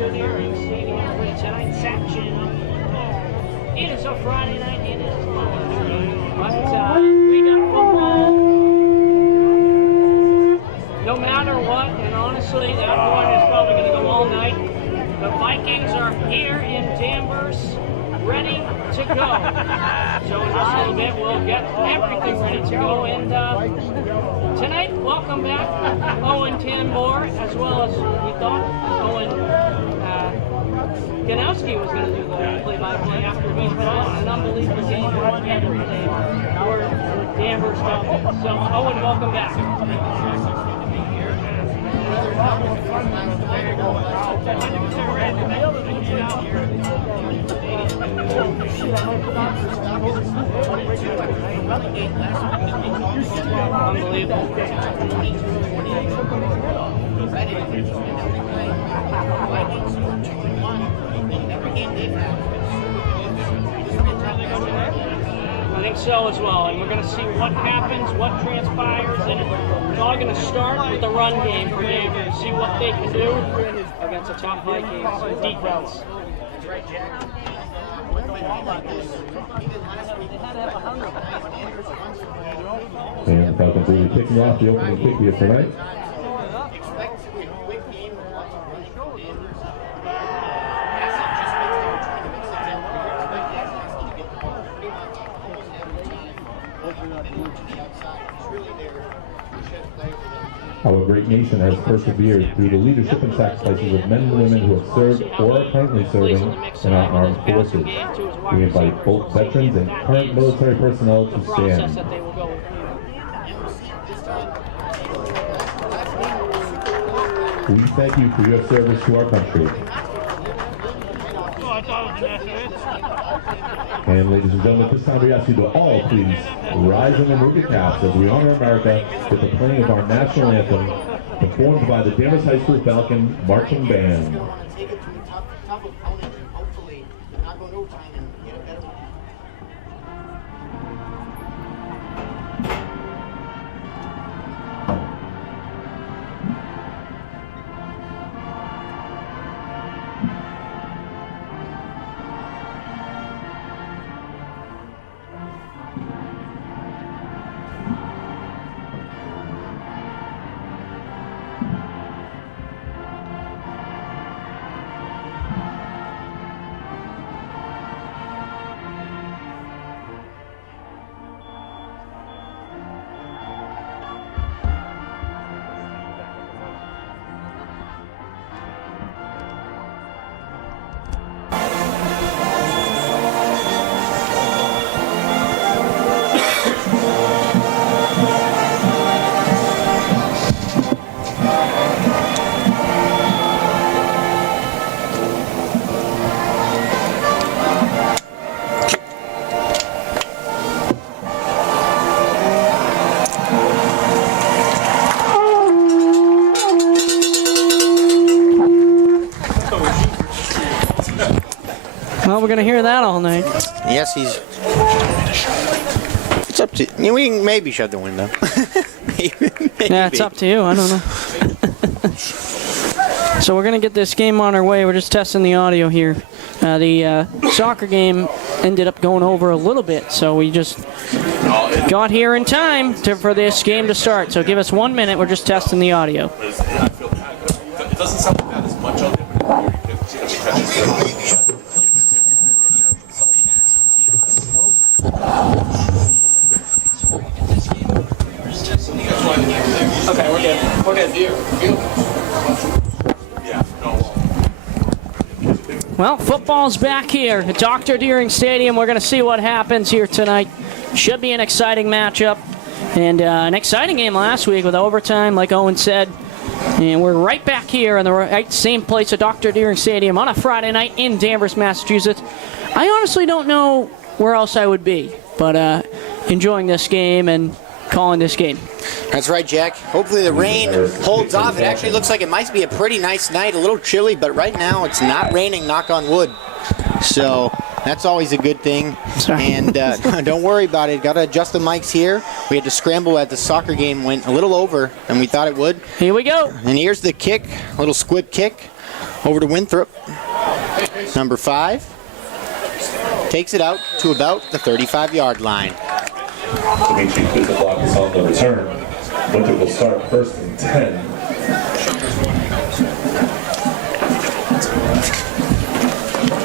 Dr. Deering Stadium for tonight's action. It is a Friday night, it is but we got football no matter what, and honestly that one is probably going to go all night. The Vikings are here in Danvers, ready to go. So in just a little bit we'll get everything ready to go, and tonight, welcome back Owen Tanmore, as well as we thought Owen Ganowski was going to do the play-by-play after he's put on an unbelievable game for Danvers Dolphins. So Owen, welcome back. Unbelievable. I think so as well, and we're going to see what happens, what transpires, and it's all going to start with the run game for Danvers, see what they can do against a top Vikings defense. And Falcons will be kicking off the opening kick here tonight. Our great nation has persevered through the leadership and sacrifices of men and women who have served or are currently serving in our armed forces. We invite both veterans and current military personnel to stand. We thank you for your service to our country. And ladies and gentlemen, this time we ask you to all please rise and remove your caps as we honor America with the playing of our national anthem, performed by the Danvers High School Falcon Marching Band. Well, we're going to hear that all night. Yes, it's up to you. We can maybe shut the window. maybe. Yeah, it's up to you. I don't know. So we're going to get this game on our way. We're just testing the audio here. The soccer game ended up going over a little bit, so we just got here in time for this game to start. So give us 1 minute. We're just testing the audio. It doesn't sound like that as much on it, but Okay, we're good. We're good. Well, football's back here at Dr. Deering Stadium. We're going to see what happens here tonight. Should be an exciting matchup. And an exciting game last week with overtime, like Owen said. And we're right back here in the right same place at Dr. Deering Stadium on a Friday night in Danvers, Massachusetts. I honestly don't know where else I would be, but enjoying this game and calling this game. That's right, Jack. Hopefully the rain holds off. It actually looks like it might be a pretty nice night, a little chilly, but right now it's not raining, knock on wood. So that's always a good thing. Sorry. And don't worry about it. Got to adjust the mics here. We had to scramble at the soccer game, went a little over than we thought it would. Here we go. And here's the kick, a little squib kick. Over to Winthrop. Number 5. Takes it out to about the 35-yard line. Dimitri Kuzablock is on the return. Winthrop will start 1st and 10.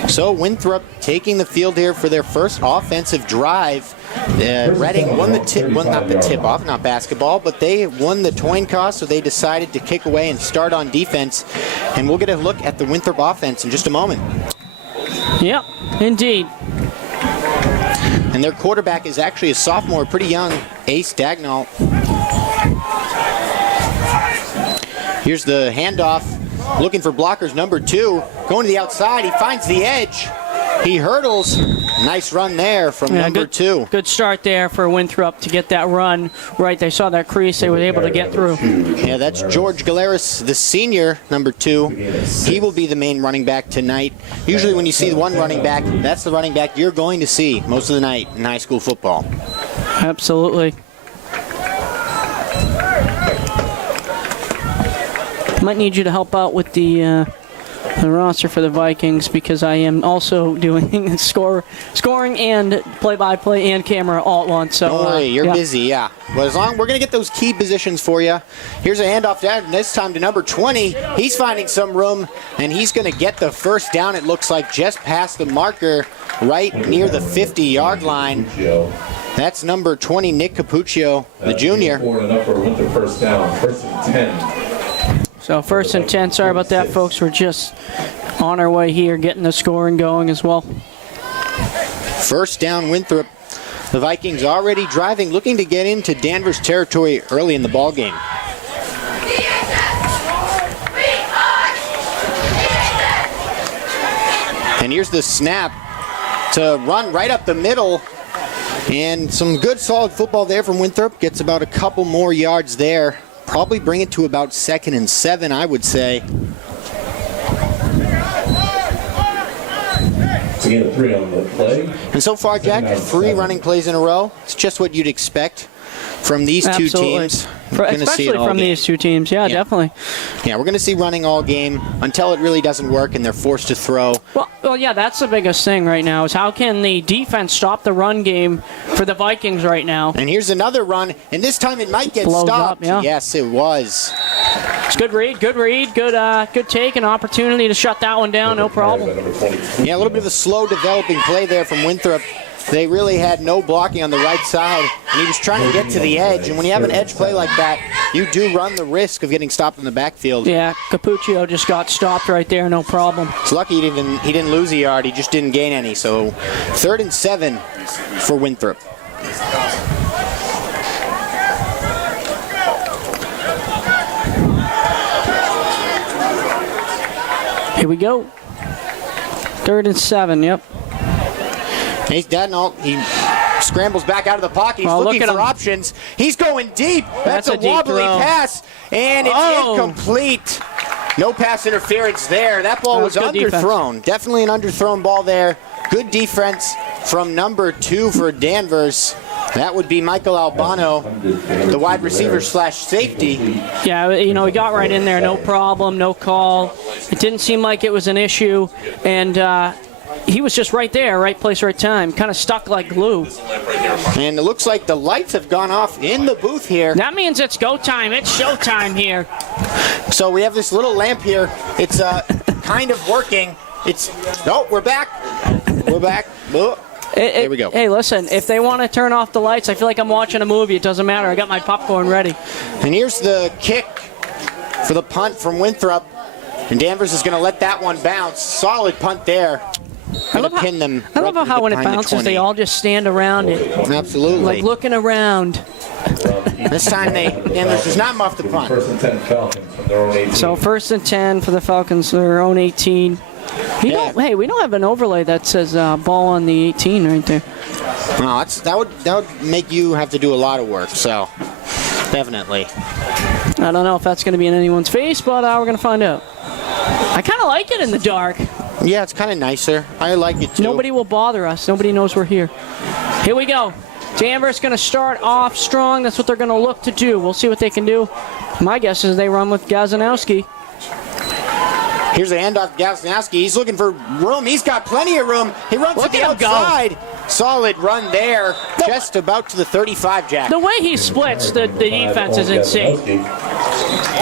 So Winthrop taking the field here for their first offensive drive. Reading won the tip, well, not the tip-off, not basketball, but they won the coin toss, so they decided to kick away and start on defense. And we'll get a look at the Winthrop offense in just a moment. Yep, indeed. And their quarterback is actually a sophomore, pretty young, Ace Dagnall. Here's the handoff, looking for blockers, number 2. Going to the outside, he finds the edge. He hurdles. Nice run there from number 2. Good start there for Winthrop to get that run right. They saw that crease. They were able to get through. Yeah, that's George Galeris, the senior, number 2. He will be the main running back tonight. Usually when you see one running back, that's the running back you're going to see most of the night in high school football. Absolutely. Might need you to help out with the roster for the Vikings, because I am also doing scoring and play-by-play and camera all at once. So don't worry, you're busy, yeah. But as long we're going to get those key positions for you. Here's a handoff down, this time to number 20. He's finding some room, and he's going to get the first down, it looks like, just past the marker right near the 50-yard line. That's number 20, Nick Capuccio, the junior. Enough for Winthrop first down, 1st and 10. So 1st and 10, sorry about that, folks. We're just on our way here, getting the scoring going as well. First down, Winthrop. The Vikings already driving, looking to get into Danvers territory early in the ball game. And here's the snap to run right up the middle. And some good solid football there from Winthrop. Gets about a couple more yards there. Probably bring it to about 2nd and 7, I would say. So again, 3 on the play. And so far, Jack, 3 running plays in a row. It's just what you'd expect from these two teams. Especially from these two teams, yeah, definitely. Yeah, we're going to see running all game until it really doesn't work and they're forced to throw. Well, yeah, that's the biggest thing right now is how can the defense stop the run game for the Vikings right now. And here's another run, and this time it might get stopped. Up, yeah. Yes, it was. It's good read, good take, and opportunity to shut that one down, no problem. Yeah, a little bit of a slow developing play there from Winthrop. They really had no blocking on the right side, and he was trying to get to the edge. And when you have an edge play like that, you do run the risk of getting stopped in the backfield. Yeah, Capuccio just got stopped right there, no problem. It's lucky he didn't lose a yard, he just didn't gain any. So 3rd and 7 for Winthrop. Here we go. 3rd and 7, yep. Ace Dagnall, he scrambles back out of the pocket. He's looking for options. He's going deep. That's a wobbly pass, and it's incomplete. No pass interference there. That ball was underthrown. Definitely an underthrown ball there. Good defense from number 2 for Danvers. That would be Michael Albano, the wide receiver / safety. Yeah, he got right in there. No problem, no call. It didn't seem like it was an issue, and he was just right there, right place, right time. Kind of stuck like glue. And it looks like the lights have gone off in the booth here. That means it's go time. It's showtime here. So we have this little lamp here. It's kind of working. We're back. We're back. There we go. Hey, listen, if they want to turn off the lights, I feel like I'm watching a movie. It doesn't matter. I got my popcorn ready. And here's the kick for the punt from Winthrop. And Danvers is going to let that one bounce. Solid punt there. I love how when it bounces, they all just stand around it. Absolutely. Like looking around. This time Danvers does not muff the punt. 1st and 10 Falcons from their own 18. So 1st and 10 for the Falcons, their own 18. We don't have an overlay that says ball on the 18 right there. No, that would make you have to do a lot of work, so definitely. I don't know if that's going to be in anyone's face, but we're going to find out. I kind of like it in the dark. Yeah, it's kind of nicer. I like it too. Nobody will bother us. Nobody knows we're here. Here we go. Danvers going to start off strong. That's what they're going to look to do. We'll see what they can do. My guess is they run with Gazanowski. Here's a handoff to Gasinowski. He's looking for room. He's got plenty of room. He runs to the outside. Solid run there. Just about to the 35, Jack. The way he splits the defense is insane.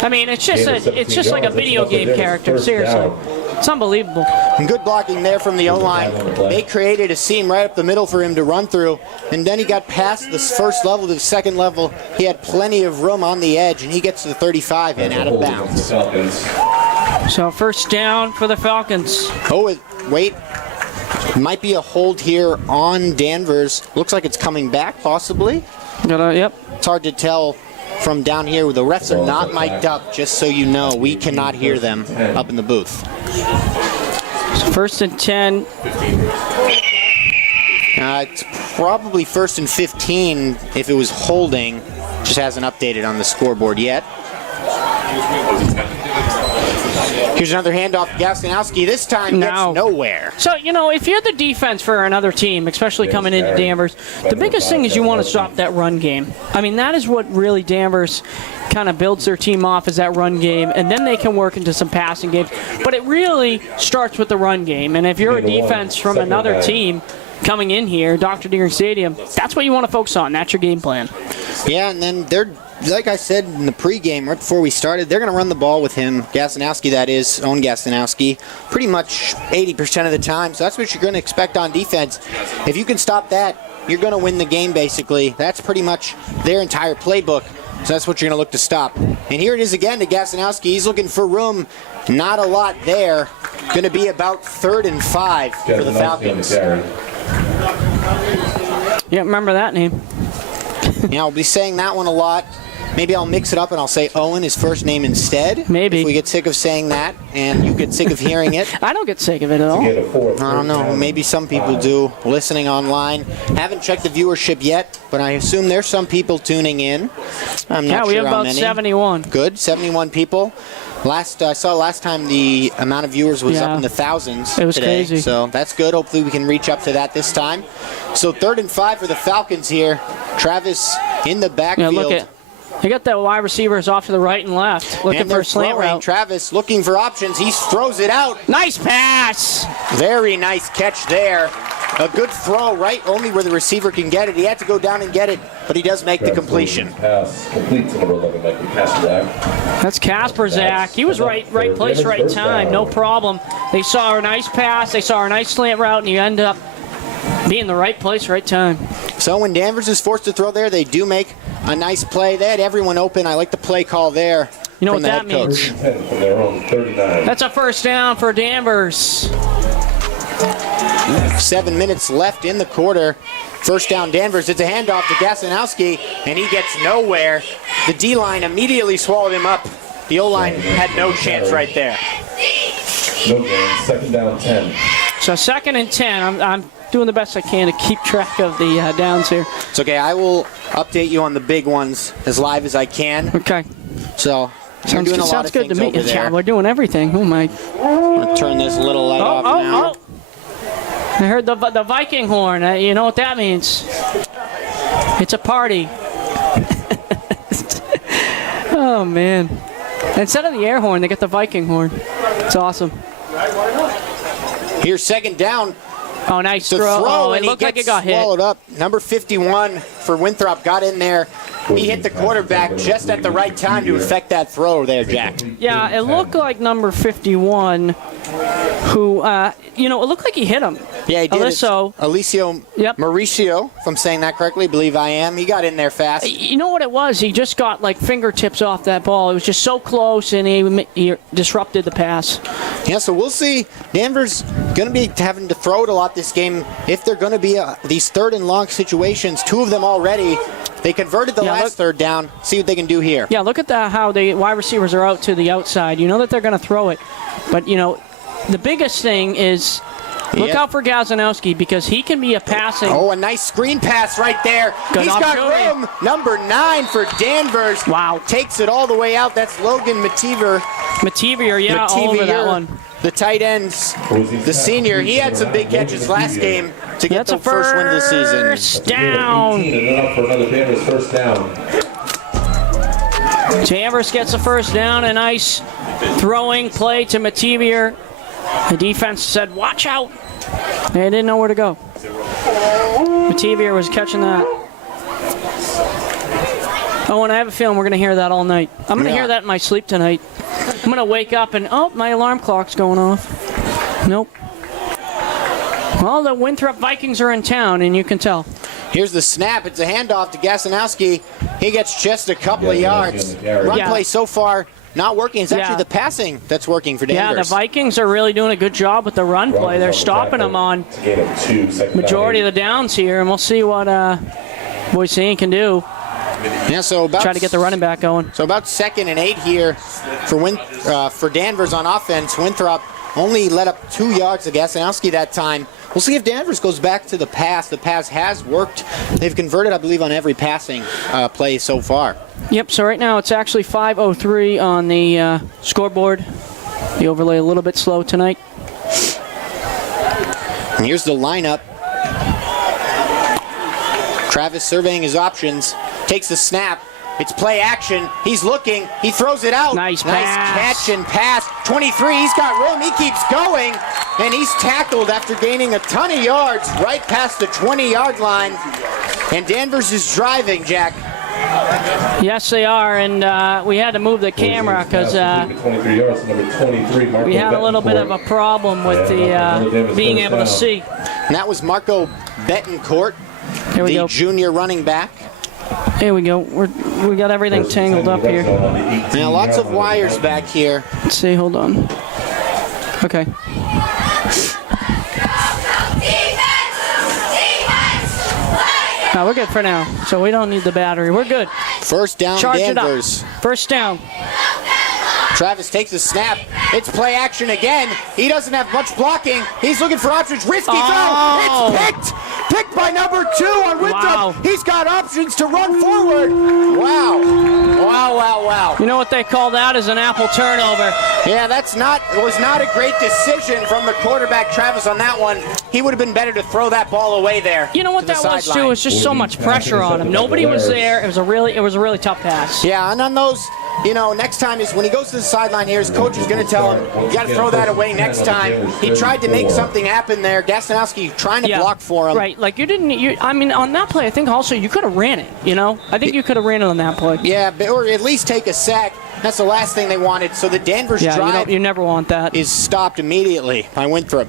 I mean, it's just like a video game character, seriously. It's unbelievable. And good blocking there from the O-line. They created a seam right up the middle for him to run through. And then he got past the first level to the second level. He had plenty of room on the edge, and he gets to the 35 and out of bounds. So first down for the Falcons. Oh, wait. Might be a hold here on Danvers. Looks like it's coming back, possibly. Yep. It's hard to tell from down here. The refs are not mic'd up, just so you know. We cannot hear them up in the booth. So first and 10. It's probably first and 15 if it was holding. Just hasn't updated on the scoreboard yet. Here's another handoff to Gasinowski. This time gets nowhere. So, if you're the defense for another team, especially coming into Danvers, the biggest thing is you want to stop that run game. I mean, that is what really Danvers kind of builds their team off, is that run game, and then they can work into some passing games. But it really starts with the run game. And if you're a defense from another team coming in here, Dr. Deering Stadium, that's what you want to focus on. That's your game plan. Yeah, and then they're, like I said in the pregame, right before we started, they're going to run the ball with him, Gasinowski, that is, Owen Gasinowski, pretty much 80% of the time. So that's what you're going to expect on defense. If you can stop that, you're going to win the game, basically. That's pretty much their entire playbook. So that's what you're going to look to stop. And here it is again to Gasinowski. He's looking for room. Not a lot there. Going to be about 3rd and 5 for the Falcons. Yeah, remember that name. Yeah, I'll be saying that one a lot. Maybe I'll mix it up and I'll say Owen, his first name, instead. Maybe. If we get sick of saying that and you get sick of hearing it. I don't get sick of it at all. I don't know. Maybe some people do, listening online. Haven't checked the viewership yet, but I assume there's some people tuning in. I'm not sure how many. Yeah, we have about 71. Good, 71 people. I saw last time the amount of viewers was up in the thousands. It was today, crazy. So that's good. Hopefully we can reach up to that this time. So 3rd and 5 for the Falcons here. Travis in the backfield. Yeah, look at. They got that wide receivers off to the right and left, looking for a slant route. Travis looking for options. He throws it out. Nice pass. Very nice catch there. A good throw, right only where the receiver can get it. He had to go down and get it, but he does make the completion. Pass complete to number 11, Michael Kasperzak. That's Kasperzak. He was right place, right time, no problem. They saw a nice pass, they saw a nice slant route, and you end up being the right place, right time. So when Danvers is forced to throw there, they do make a nice play. They had everyone open. I like the play call there. You know what that means? That's a first down for Danvers. 7 minutes left in the quarter. First down, Danvers. It's a handoff to Gasinowski, and he gets nowhere. The D-line immediately swallowed him up. The O-line had no chance right there. No gain. 2nd down, 10. So 2nd and 10. I'm doing the best I can to keep track of the downs here. It's okay. I will update you on the big ones as live as I can. Okay. So sounds doing a lot of good to me. Yeah, we're doing everything. Oh my! I'm gonna turn this little light off now. I heard the Viking horn. You know what that means? It's a party. Oh man! Instead of the air horn, they got the Viking horn. It's awesome. Here's 2nd down. Oh, nice throw. Oh, and it looked like it got hit. Swallowed up. Number 51 for Winthrop got in there. He hit the quarterback just at the right time to effect that throw there, Jack. Yeah, it looked like number 51, who, it looked like he hit him. Yeah, he did. Alicio. Yep. Mauricio, if I'm saying that correctly, I believe I am. He got in there fast. You know what it was? He just got like fingertips off that ball. It was just so close, and he disrupted the pass. Yeah, so we'll see. Danvers going to be having to throw it a lot this game. If they're going to be these 3rd and long situations, 2 of them already. They converted the last 3rd down. See what they can do here. Yeah, look at how the wide receivers are out to the outside. You know that they're going to throw it. But, the biggest thing is look out for Gasinowski because he can be a passing. Oh, a nice screen pass right there. He's got room. Number 9 for Danvers. Wow. Takes it all the way out. That's Logan Mativer. All over that one. The tight ends, the senior, he had some big catches last game to get the first win of the season. First down. First down. Danvers gets a first down, a nice Throwing play to Mativier. The defense said, watch out. They didn't know where to go. Mativier was catching that. Oh, and I have a feeling we're going to hear that all night. I'm going to hear that in my sleep tonight. I'm going to wake up and, oh, my alarm clock's going off. Nope. Well, the Winthrop Vikings are in town, and you can tell. Here's the snap. It's a handoff to Gasanowski. He gets just a couple of yards. Run play so far not working. It's actually the passing that's working for Danvers. Yeah, the Vikings are really doing a good job with the run play. They're stopping them on majority of the downs here, and we'll see what Boise can do. Yeah, so about try to get the running back going. So about 2nd and 8 here for Danvers on offense. Winthrop only let up 2 yards to Gasanowski that time. We'll see if Danvers goes back to the pass. The pass has worked. They've converted, I believe, on every passing play so far. Yep, so right now it's actually 5:03 on the scoreboard. The overlay a little bit slow tonight. And here's the lineup. Travis surveying his options. Takes the snap. It's play action. He's looking. He throws it out. Nice catch and pass. 23. He's got room. He keeps going. And he's tackled after gaining a ton of yards right past the 20-yard line. And Danvers is driving, Jack. Yes, they are. And we had to move the camera because we had a little bit of a problem with the being able to see. And that was Marco Betancourt, the junior running back. Here we go. We got everything tangled up here. Now lots of wires back here. Let's see. Hold on. Okay. No, we're good for now. So we don't need the battery. We're good. First down, Charge Danvers. It up. First down. Travis takes the snap. It's play action again. He doesn't have much blocking. He's looking for options. Risky throw. It's picked. Picked by number 2 on Winthrop. Wow. He's got options to run forward. Wow. Wow, wow, wow. You know what they call that is an apple turnover. Yeah, it was not a great decision from the quarterback, Travis, on that one. He would have been better to throw that ball away there. You know what that was, too? It was just so much pressure on him. Nobody was there. It was a really tough pass. Yeah, and on those, next time is when he goes to the sideline here, his coach is going to tell him, you got to throw that away next time. He tried to make something happen there. Gasanowski trying to block for him. Right, like on that play, I think also you could have ran it, I think you could have ran it on that play. Yeah, or at least take a sack. That's the last thing they wanted. So the Danvers drive you never want that. Is stopped immediately by Winthrop.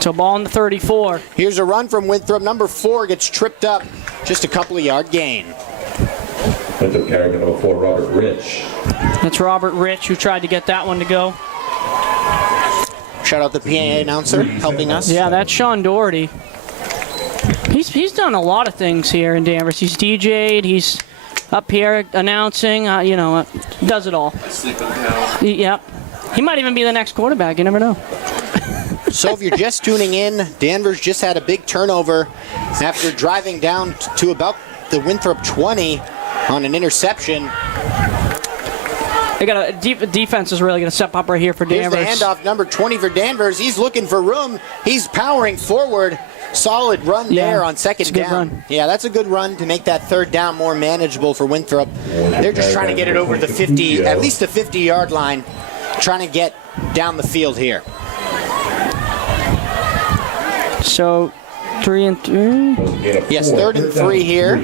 So ball on the 34. Here's a run from Winthrop. Number 4 gets tripped up. Just a couple of yard gain. Winthrop carrying number 4, Robert Rich. That's Robert Rich who tried to get that one to go. Shout out the PA announcer helping us. Yeah, that's Sean Doherty. He's done a lot of things here in Danvers. He's DJ'd. He's up here announcing. Does it all. Yep. He might even be the next quarterback. You never know. So if you're just tuning in, Danvers just had a big turnover after driving down to about the Winthrop 20 on an interception. They got a defense is really going to step up right here for Danvers. Here's the handoff, number 20 for Danvers. He's looking for room. He's powering forward. Solid run there on second down. Run. Yeah, that's a good run to make that 3rd down more manageable for Winthrop. They're just trying to get it over the 50, at least the 50-yard line, trying to get down the field here. So 3 and 3. Yes, 3rd and 3 here.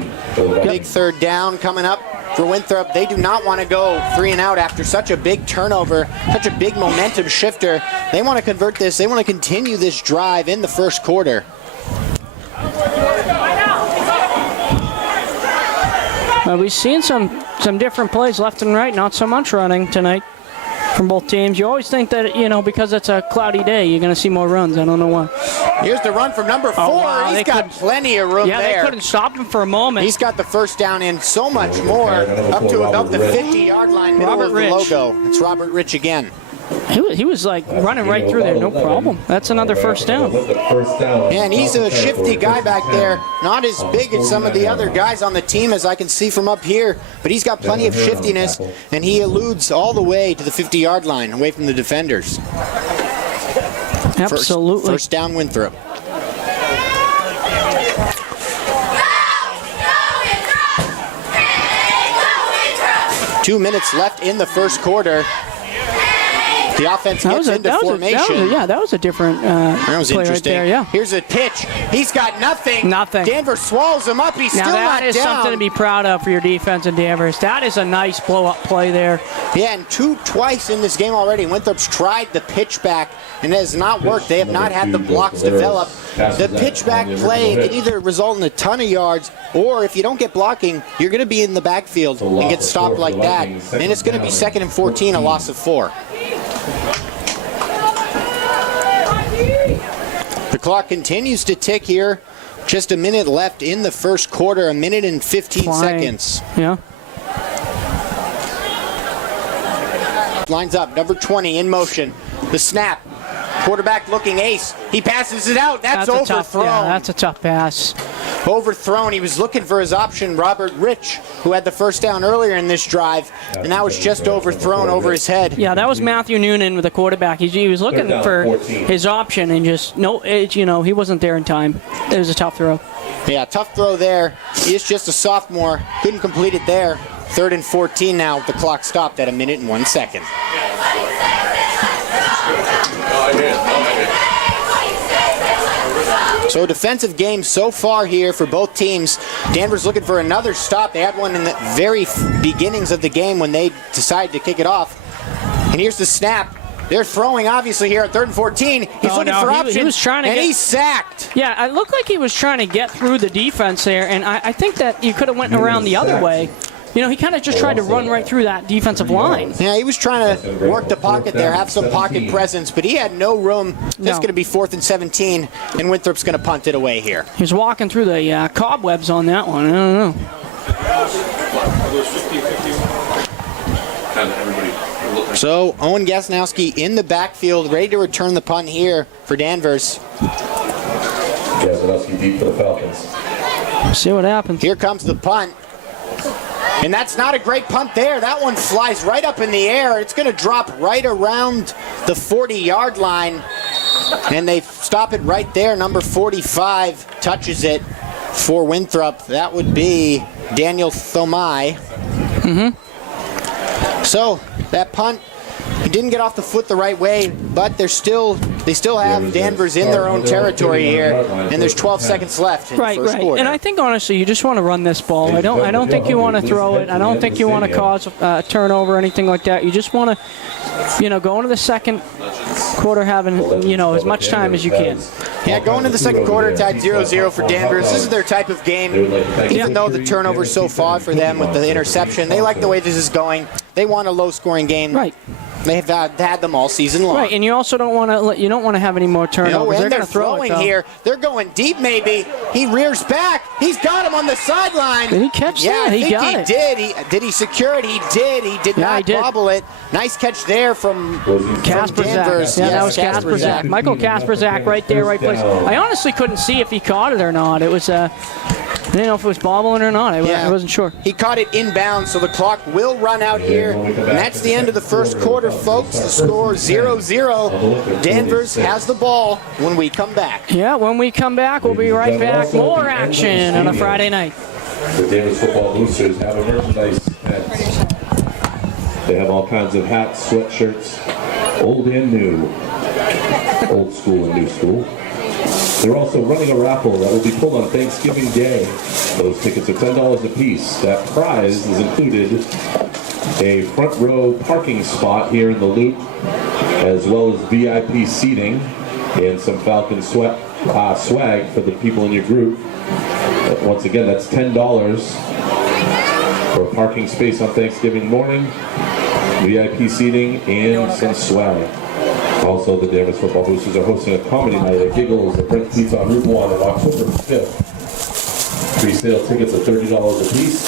Big 3rd down coming up for Winthrop. They do not want to go 3 and out after such a big turnover, such a big momentum shifter. They want to convert this. They want to continue this drive in the first quarter. We've seen some different plays left and right, not so much running tonight from both teams. You always think that, because it's a cloudy day, you're going to see more runs. I don't know why. Here's the run from number 4. Wow, He's got plenty of room there. Yeah, they couldn't stop him for a moment. He's got the first down in so much more, up to about the 50-yard line, middle of the logo. It's Robert Rich again. He was like running right through there, no problem. That's another first down. Yeah, and he's a shifty guy back there. Not as big as some of the other guys on the team as I can see from up here, but he's got plenty of shiftiness, and he eludes all the way to the 50-yard line, away from the defenders. Absolutely. First down, Winthrop. Two minutes left in the first quarter. The offense gets into formation. That was a different that was play interesting. Right there, yeah. Here's a pitch. He's got nothing. Nothing. Danvers swallows him up. He's still not down. Now that is something to be proud of for your defense in Danvers. That is a nice blow-up play there. Yeah, and twice in this game already, Winthrop's tried the pitch back, and it has not worked. They have not had the blocks develop. The pitch back play can either result in a ton of yards, or if you don't get blocking, you're going to be in the backfield and get stopped like that. And it's going to be 2nd and 14, a loss of 4. The clock continues to tick here. Just a minute left in the first quarter, a minute and 15 seconds. Yeah. Lines up, number 20 in motion. The snap. Quarterback looking ace. He passes it out. That's overthrown. That's a tough pass. Overthrown. He was looking for his option, Robert Rich, who had the first down earlier in this drive, and now it's just overthrown over his head. Yeah, that was Matthew Noonan with the quarterback. He was looking for his option and just he wasn't there in time. It was a tough throw. Yeah, tough throw there. He is just a sophomore. Couldn't complete it there. 3rd and 14 now. The clock stopped at a minute and 1 second. So defensive game so far here for both teams. Danvers looking for another stop. They had one in the very beginnings of the game when they decided to kick it off. And here's the snap. They're throwing, obviously, here at 3rd and 14. He's looking for options, he was trying to he's sacked. Yeah, it looked like he was trying to get through the defense there, and I think that you could have went around the other way. He kind of just tried to run right through that defensive line. Yeah, he was trying to work the pocket there, have some pocket presence, but he had no room. That's going to be 4th and 17, and Winthrop's going to punt it away here. He was walking through the cobwebs on that one. I don't know. So, Owen Gasnowski in the backfield, ready to return the punt here for Danvers. Gasnowski deep for the Falcons. See what happens. Here comes the punt. And that's not a great punt there. That one flies right up in the air. It's going to drop right around the 40-yard line. And they stop it right there. Number 45 touches it for Winthrop. That would be Daniel Thomai. So that punt, he didn't get off the foot the right way, but they still have Danvers in their own territory here, and there's 12 seconds left in the first quarter. And I think honestly, you just want to run this ball. I don't think you want to throw it. I don't think you want to cause a turnover or anything like that. You just want to, go into the second quarter having, as much time as you can. Yeah, going into the second quarter, tied 0-0 for Danvers. This is their type of game. Even though the turnover's so far for them with the interception, they like the way this is going. They want a low-scoring game. Right. They've had them all season long. Right, and you also don't want to have any more turnovers. They're throwing here. They're going deep, maybe. He rears back. He's got him on the sideline. Did he catch that? Yeah, I think he did. Did he secure it? He did. He did not bobble it. Nice catch there from Danvers. Yeah, that was Kasperzak. Michael Kasperzak right there, right place. I honestly couldn't see if he caught it or not. It was I didn't know if it was bobbling or not. I wasn't sure. He caught it inbound, so the clock will run out here. And that's the end of the first quarter, folks. The score 0-0. Danvers has the ball when we come back. Yeah, when we come back, we'll be right back. More action on a Friday night. The Danvers Football Boosters have a merchandise hats. They have all kinds of hats, sweatshirts, old and new. Old school and new school. They're also running a raffle that will be pulled on Thanksgiving Day. Those tickets are $10 a piece. That prize is included a front row parking spot here in the Loop, as well as VIP seating and some Falcon swag for the people in your group. Once again, that's $10 for a parking space on Thanksgiving morning, VIP seating, and some swag. Also, the Danvers Football Boosters are hosting a comedy night at Giggles at Brent's Pizza on Route 1 on October 5th. Pre-sale tickets are $30 a piece.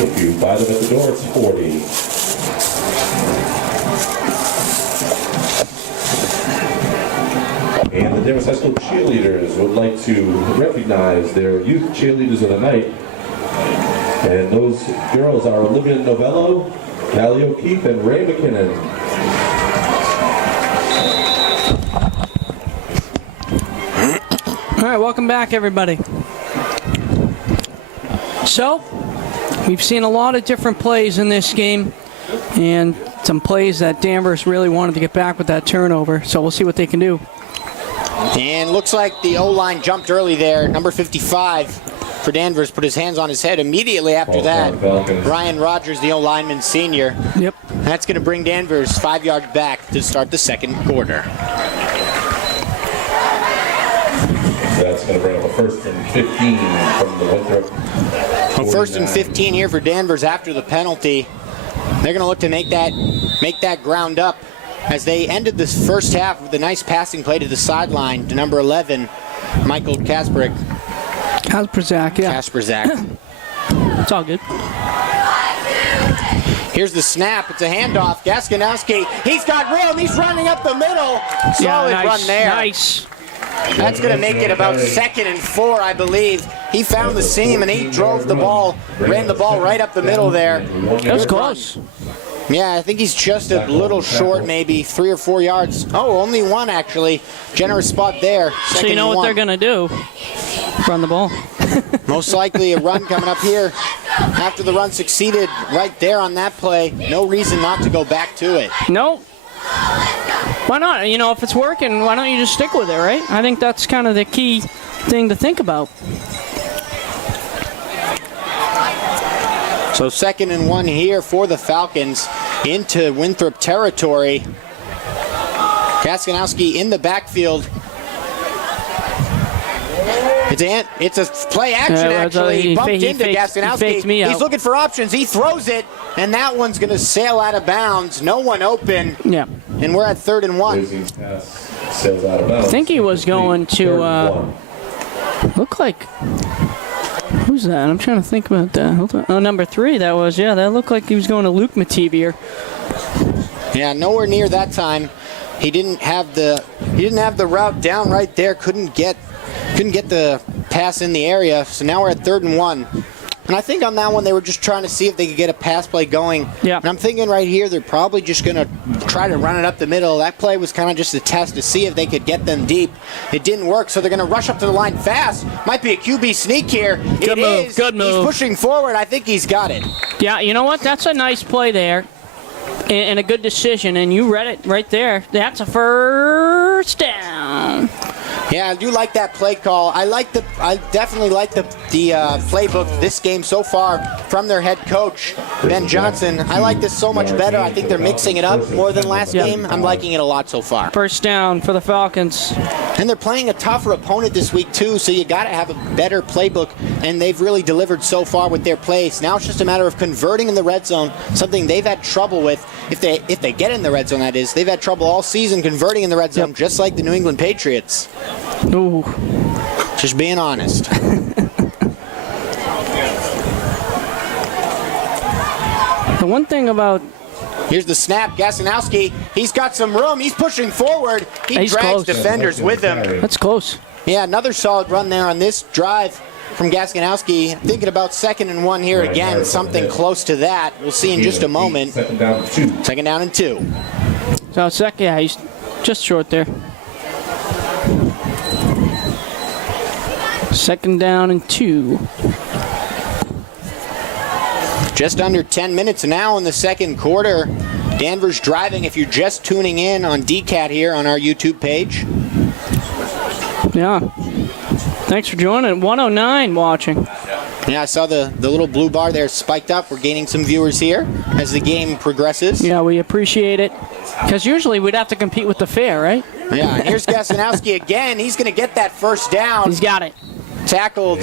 If you buy them at the door, it's $40. And the Danvers High School cheerleaders would like to recognize their youth cheerleaders of the night. And those girls are Olivia Novello, Callie O'Keefe, and Ray McKinnon. All right, welcome back, everybody. So, we've seen a lot of different plays in this game, and some plays that Danvers really wanted to get back with that turnover. So we'll see what they can do. And looks like the O-line jumped early there. Number 55 for Danvers put his hands on his head immediately after that. Ryan Rogers, the O-lineman senior. Yep. That's going to bring Danvers 5 yards back to start the second quarter. So that's going to bring up a 1st and 15 from the Winthrop. Well, 1st and 15 here for Danvers after the penalty. They're going to look to make that ground up as they ended this first half with a nice passing play to the sideline to number 11, Michael Kasperzak. Yeah. Kasperzak. It's all good. Here's the snap. It's a handoff. Gaskinowski, he's got room. He's running up the middle. Solid run there. Nice. That's going to make it about 2nd and 4, I believe. He found the seam and he drove the ball, ran the ball right up the middle there. That was close. Yeah, I think he's just a little short, maybe 3 or 4 yards. Oh, only 1 actually. Generous spot there. So you know what they're going to do? Run the ball. Most likely a run coming up here. After the run succeeded right there on that play, no reason not to go back to it. No. Why not? You know, if it's working, why don't you just stick with it, right? I think that's kind of the key thing to think about. So 2nd and 1 here for the Falcons into Winthrop territory. Gaskinowski in the backfield. It's a play action, actually. He bumped into Gaskinowski. He's looking for options. He throws it, and that one's going to sail out of bounds. No one open. Yeah. And we're at 3rd and 1. I think he was going to look like... Who's that? I'm trying to think about that. Hold on. Oh, number 3 that was. Yeah, that looked like he was going to Luke Mativier. Yeah, nowhere near that time. He didn't have the route down right there. Couldn't get the pass in the area. So now we're at 3rd and 1. And I think on that one they were just trying to see if they could get a pass play going. Yeah. And I'm thinking right here they're probably just going to try to run it up the middle. That play was kind of just a test to see if they could get them deep. It didn't work, so they're going to rush up to the line fast. Might be a QB sneak here. Good move. Good move. He's pushing forward. I think he's got it. Yeah, you know what? That's a nice play there. And a good decision, and you read it right there. That's a 1st down. Yeah, I do like that play call. I definitely like the playbook this game so far from their head coach, Ben Johnson. I like this so much better. I think they're mixing it up more than last game. I'm liking it a lot so far. 1st down for the Falcons. And they're playing a tougher opponent this week too, so you got to have a better playbook, and they've really delivered so far with their plays. Now it's just a matter of converting in the red zone, something they've had trouble with. If they get in the red zone, that is. They've had trouble all season converting in the red zone, just like the New England Patriots. Ooh. Just being honest. The one thing about... Here's the snap. Gaskinowski, he's got some room. He's pushing forward. He drags defenders with him. That's close. Yeah, another solid run there on this drive from Gaskinowski. Thinking about 2nd and 1 here again. Something close to that. We'll see in just a moment. 2nd down and 2. So, yeah, he's just short there. 2nd down and 2. Just under 10 minutes now in the second quarter. Danvers driving if you're just tuning in on DCAT here on our YouTube page. Yeah. Thanks for joining. 109 watching. Yeah, I saw the little blue bar there spiked up. We're gaining some viewers here as the game progresses. Yeah, we appreciate it. Because usually we'd have to compete with the fair, right? Yeah, and here's Gaskinowski again. He's going to get that 1st down. He's got it. Tackled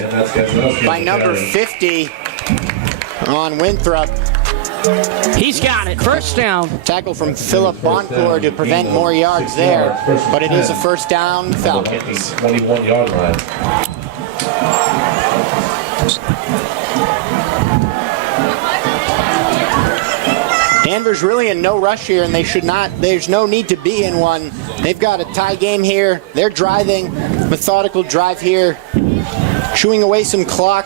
by number 50 on Winthrop. He's got it. 1st down. Tackle from Philip Boncourt to prevent more yards there. But it is a 1st down, Falcons. 21-yard line. Danvers really in no rush here, and they should not. There's no need to be in one. They've got a tie game here. They're driving, methodical drive here, chewing away some clock,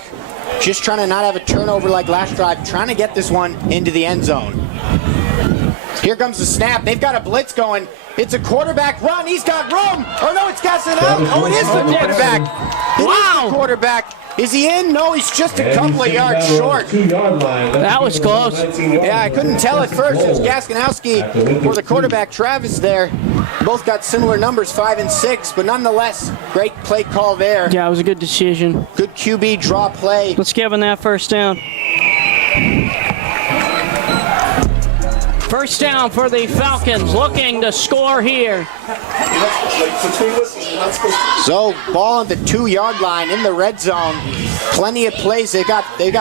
just trying to not have a turnover like last drive, trying to get this one into the end zone. Here comes the snap. They've got a blitz going. It's a quarterback run. He's got room. Oh, no, it's Gaskinowski. Oh, it is the quarterback. Wow. It is the quarterback. Is he in? No, he's just a couple of yards short. That was close. Yeah, I couldn't tell at first. It was Gaskinowski or the quarterback Travis there. Both got similar numbers, 5 and 6, but nonetheless, great play call there. Yeah, it was a good decision. Good QB draw play. Let's give him that first down. First down for the Falcons, looking to score here. So, ball on the 2-yard line in the red zone. Plenty of plays. They got 2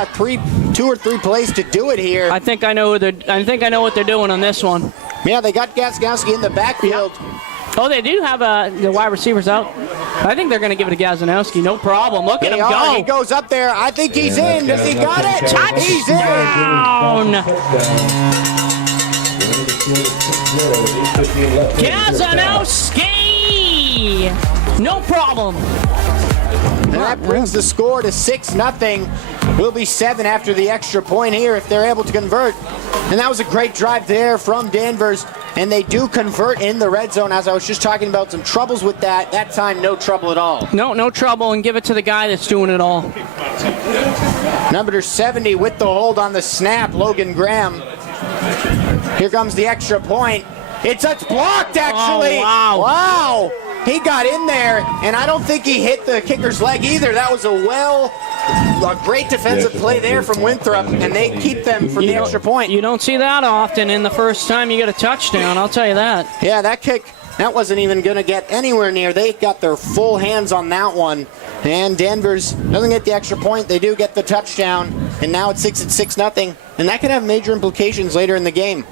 or 3 plays to do it here. I think I know what they're doing on this one. Yeah, they got Gaskinowski in the backfield. Oh, they do have the wide receivers out. I think they're going to give it to Gaskinowski. No problem. Look at him go. He goes up there. I think he's in. Does he got it? He's in. Gaskinowski! No problem. And that brings the score to 6-0. Will be 7 after the extra point here if they're able to convert. And that was a great drive there from Danvers. And they do convert in the red zone, as I was just talking about. Some troubles with that. That time, no trouble at all. No trouble, and give it to the guy that's doing it all. Number 70 with the hold on the snap, Logan Graham. Here comes the extra point. It's blocked, actually. Oh, wow. He got in there, and I don't think he hit the kicker's leg either. That was a great defensive play there from Winthrop, and they keep them from the extra point. You don't see that often in the first time you get a touchdown, I'll tell you that. Yeah, that kick, that wasn't even going to get anywhere near. They got their full hands on that one. And Danvers doesn't get the extra point. They do get the touchdown, and now it's 6-0, and that could have major implications later in the game.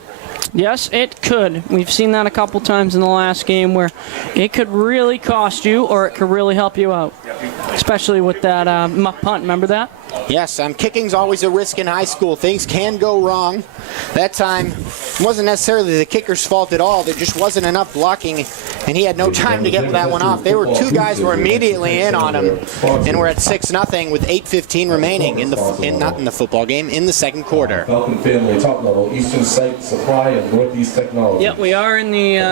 Yes, it could. We've seen that a couple times in the last game where it could really cost you or it could really help you out, especially with that muff punt. Remember that? Yes, kicking's always a risk in high school. Things can go wrong. That time wasn't necessarily the kicker's fault at all. There just wasn't enough blocking, and he had no time to get that one off. There were 2 guys who were immediately in on him, and we're at 6-0 with 8:15 remaining not in the football game, in the second quarter. Falcon family top level, Eastern Site Supply and Northeast Technology. Yep, we are in the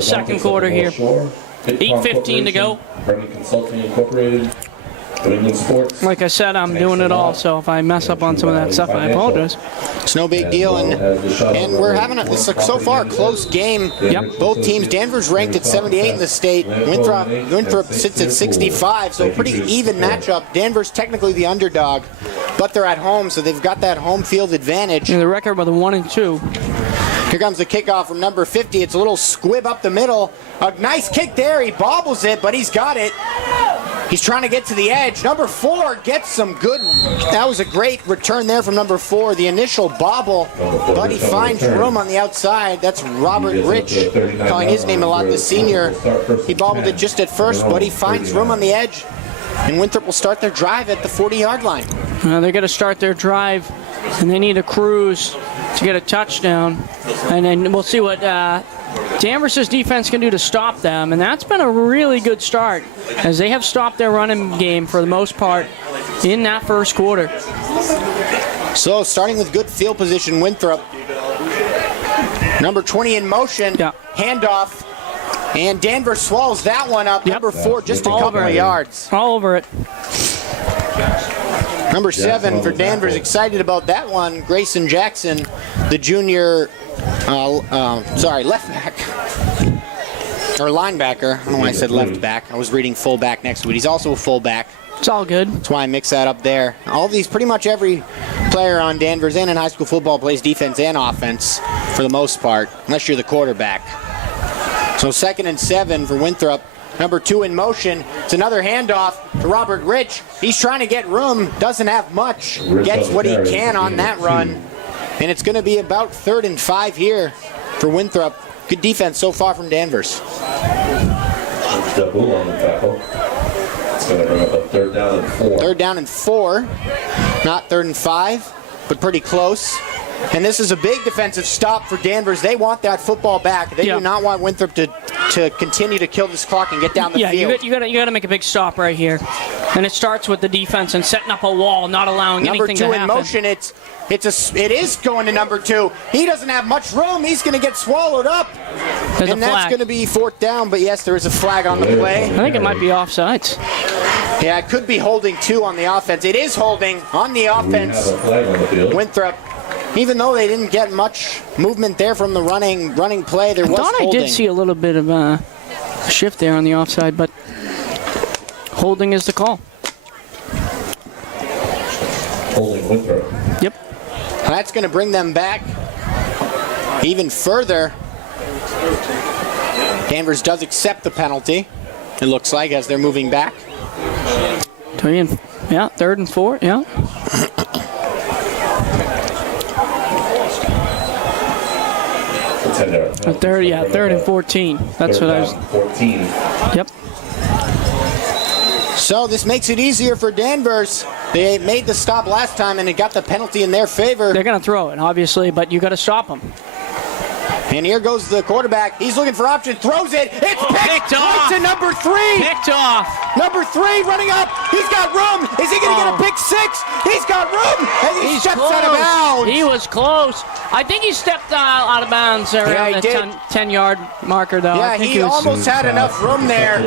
second quarter here. 8:15 to go. Bernie Consulting Incorporated. Like I said, I'm doing it all, so if I mess up on some of that stuff, I apologize. It's no big deal, and we're having so far a close game. Yep. Both teams, Danvers ranked at 78 in the state. Winthrop sits at 65, so a pretty even matchup. Danvers technically the underdog, but they're at home, so they've got that home field advantage. And the record with a 1-2. Here comes the kickoff from number 50. It's a little squib up the middle. A nice kick there. He bobbles it, but he's got it. He's trying to get to the edge. Number 4 gets some good. That was a great return there from number 4. The initial bobble, but he finds room on the outside. That's Robert Rich, calling his name a lot, the senior. He bobbled it just at first, but he finds room on the edge. And Winthrop will start their drive at the 40-yard line. They're going to start their drive, and they need a cruise to get a touchdown. And then we'll see what Danvers' defense can do to stop them. And that's been a really good start, as they have stopped their running game for the most part in that first quarter. So starting with good field position, Winthrop. Number 20 in motion. Yeah. Handoff. And Danvers swallows that one up. Yep. Number 4, just a couple of yards. All over it. Number 7 for Danvers, excited about that one. Grayson Jackson, the junior, left back. Or linebacker. I don't know why I said left back. I was reading fullback next to it. He's also a fullback. It's all good. That's why I mix that up there. All these, pretty much every player on Danvers and in high school football plays defense and offense for the most part, unless you're the quarterback. So 2nd and 7 for Winthrop. Number 2 in motion. It's another handoff to Robert Rich. He's trying to get room. Doesn't have much. Gets what he can on that run. And it's going to be about 3rd and 5 here for Winthrop. Good defense so far from Danvers. Double on the tackle. It's going to bring up a 3rd down and 4. 3rd down and 4. Not 3rd and 5, but pretty close. And this is a big defensive stop for Danvers. They want that football back. They do not want Winthrop to continue to kill this clock and get down the field. You got to make a big stop right here. And it starts with the defense and setting up a wall, not allowing anything to happen. Number 2 in motion. It is going to number 2. He doesn't have much room. He's going to get swallowed up. And that's going to be 4th down. But yes, there is a flag on the play. I think it might be offsides. Yeah, it could be holding 2 on the offense. It is holding on the offense. We have a flag on the field. Winthrop, even though they didn't get much movement there from the running play, there was holding. I did see a little bit of a shift there on the offside, but holding is the call. Holding Winthrop. Yep. That's going to bring them back even further. Danvers does accept the penalty, it looks like, as they're moving back. 3rd and 4, yeah. Third and 14. That's what I was. 14. Yep. So this makes it easier for Danvers. They made the stop last time and it got the penalty in their favor. They're going to throw it, obviously, but you got to stop them. And here goes the quarterback. He's looking for option, throws it. It's picked off to number 3. Picked off. Number 3 running up. He's got room. Is he going to get a pick 6? He's got room. And he steps out of bounds. He was close. I think he stepped out of bounds around the 10-yard marker, though. Yeah, he almost had enough room there.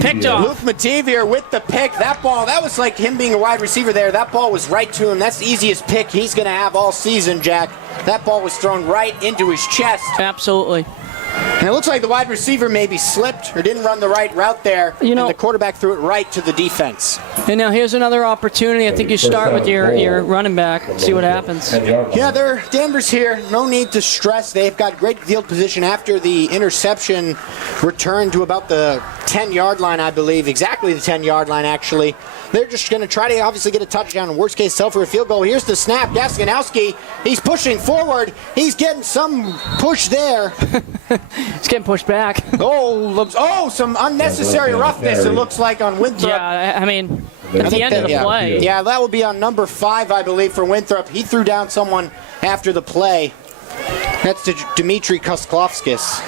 Picked off. Luke Mativier with the pick. That ball, that was like him being a wide receiver there. That ball was right to him. That's the easiest pick he's going to have all season, Jack. That ball was thrown right into his chest. Absolutely. And it looks like the wide receiver maybe slipped or didn't run the right route there. And the quarterback threw it right to the defense. And now here's another opportunity. I think you start with your running back, see what happens. Yeah, they're Danvers here. No need to stress. They've got great field position after the interception returned to about the 10-yard line, I believe. Exactly the 10-yard line, actually. They're just going to try to obviously get a touchdown. In worst case, sell for a field goal. Here's the snap. Gaskinowski, he's pushing forward. He's getting some push there. He's getting pushed back. Some unnecessary roughness, it looks like, on Winthrop. Yeah, I mean, at the end of the play. Yeah, that will be on number 5, I believe, for Winthrop. He threw down someone after the play. That's to Dmitry Kosklovskis.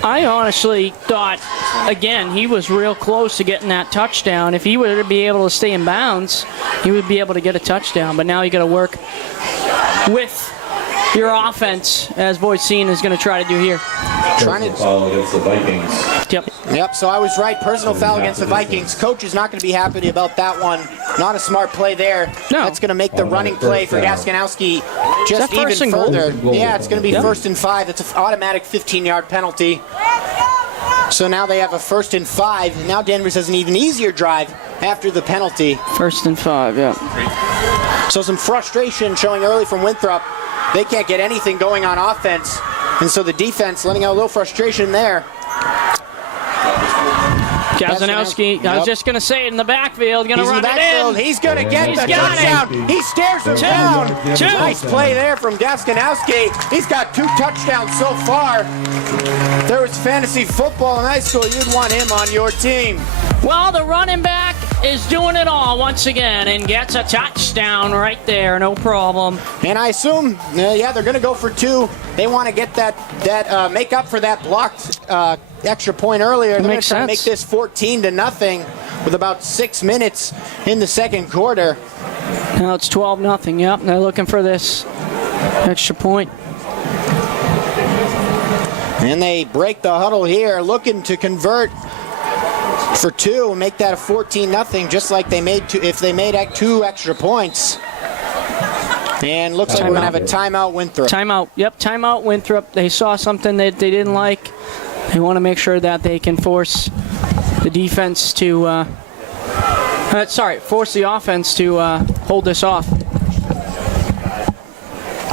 I honestly thought, again, he was real close to getting that touchdown. If he were to be able to stay in bounds, he would be able to get a touchdown. But now you got to work with your offense, as Boycine is going to try to do here. Trying to foul against the Vikings. Yep, so I was right. Personal foul against the Vikings. Coach is not going to be happy about that one. Not a smart play there. No. That's going to make the running play for Gaskinowski just even further. Yeah, it's going to be 1st and 5. That's an automatic 15-yard penalty. So now they have a 1st and 5. Now Danvers has an even easier drive after the penalty. 1st and 5, yeah. So some frustration showing early from Winthrop. They can't get anything going on offense. And so the defense letting out a little frustration there. Gaskinowski, I was just going to say it in the backfield, going to run it in. He's going to get the touchdown. He stares him down. Nice play there from Gaskinowski. He's got 2 touchdowns so far. If there was fantasy football in high school, you'd want him on your team. Well, the running back is doing it all once again and gets a touchdown right there, no problem. And I assume, they're going to go for 2. They want to get that make up for that blocked extra point earlier. They're going to try to make this 14-0 with about 6 minutes in the second quarter. Now it's 12-0. Yep, they're looking for this extra point. And they break the huddle here, looking to convert for 2 and make that a 14-0, just like they made if they made 2 extra points. And looks like we're going to have a timeout Winthrop. Timeout. Yep, timeout Winthrop. They saw something that they didn't like. They want to make sure that they can force the defense to force the offense to hold this off.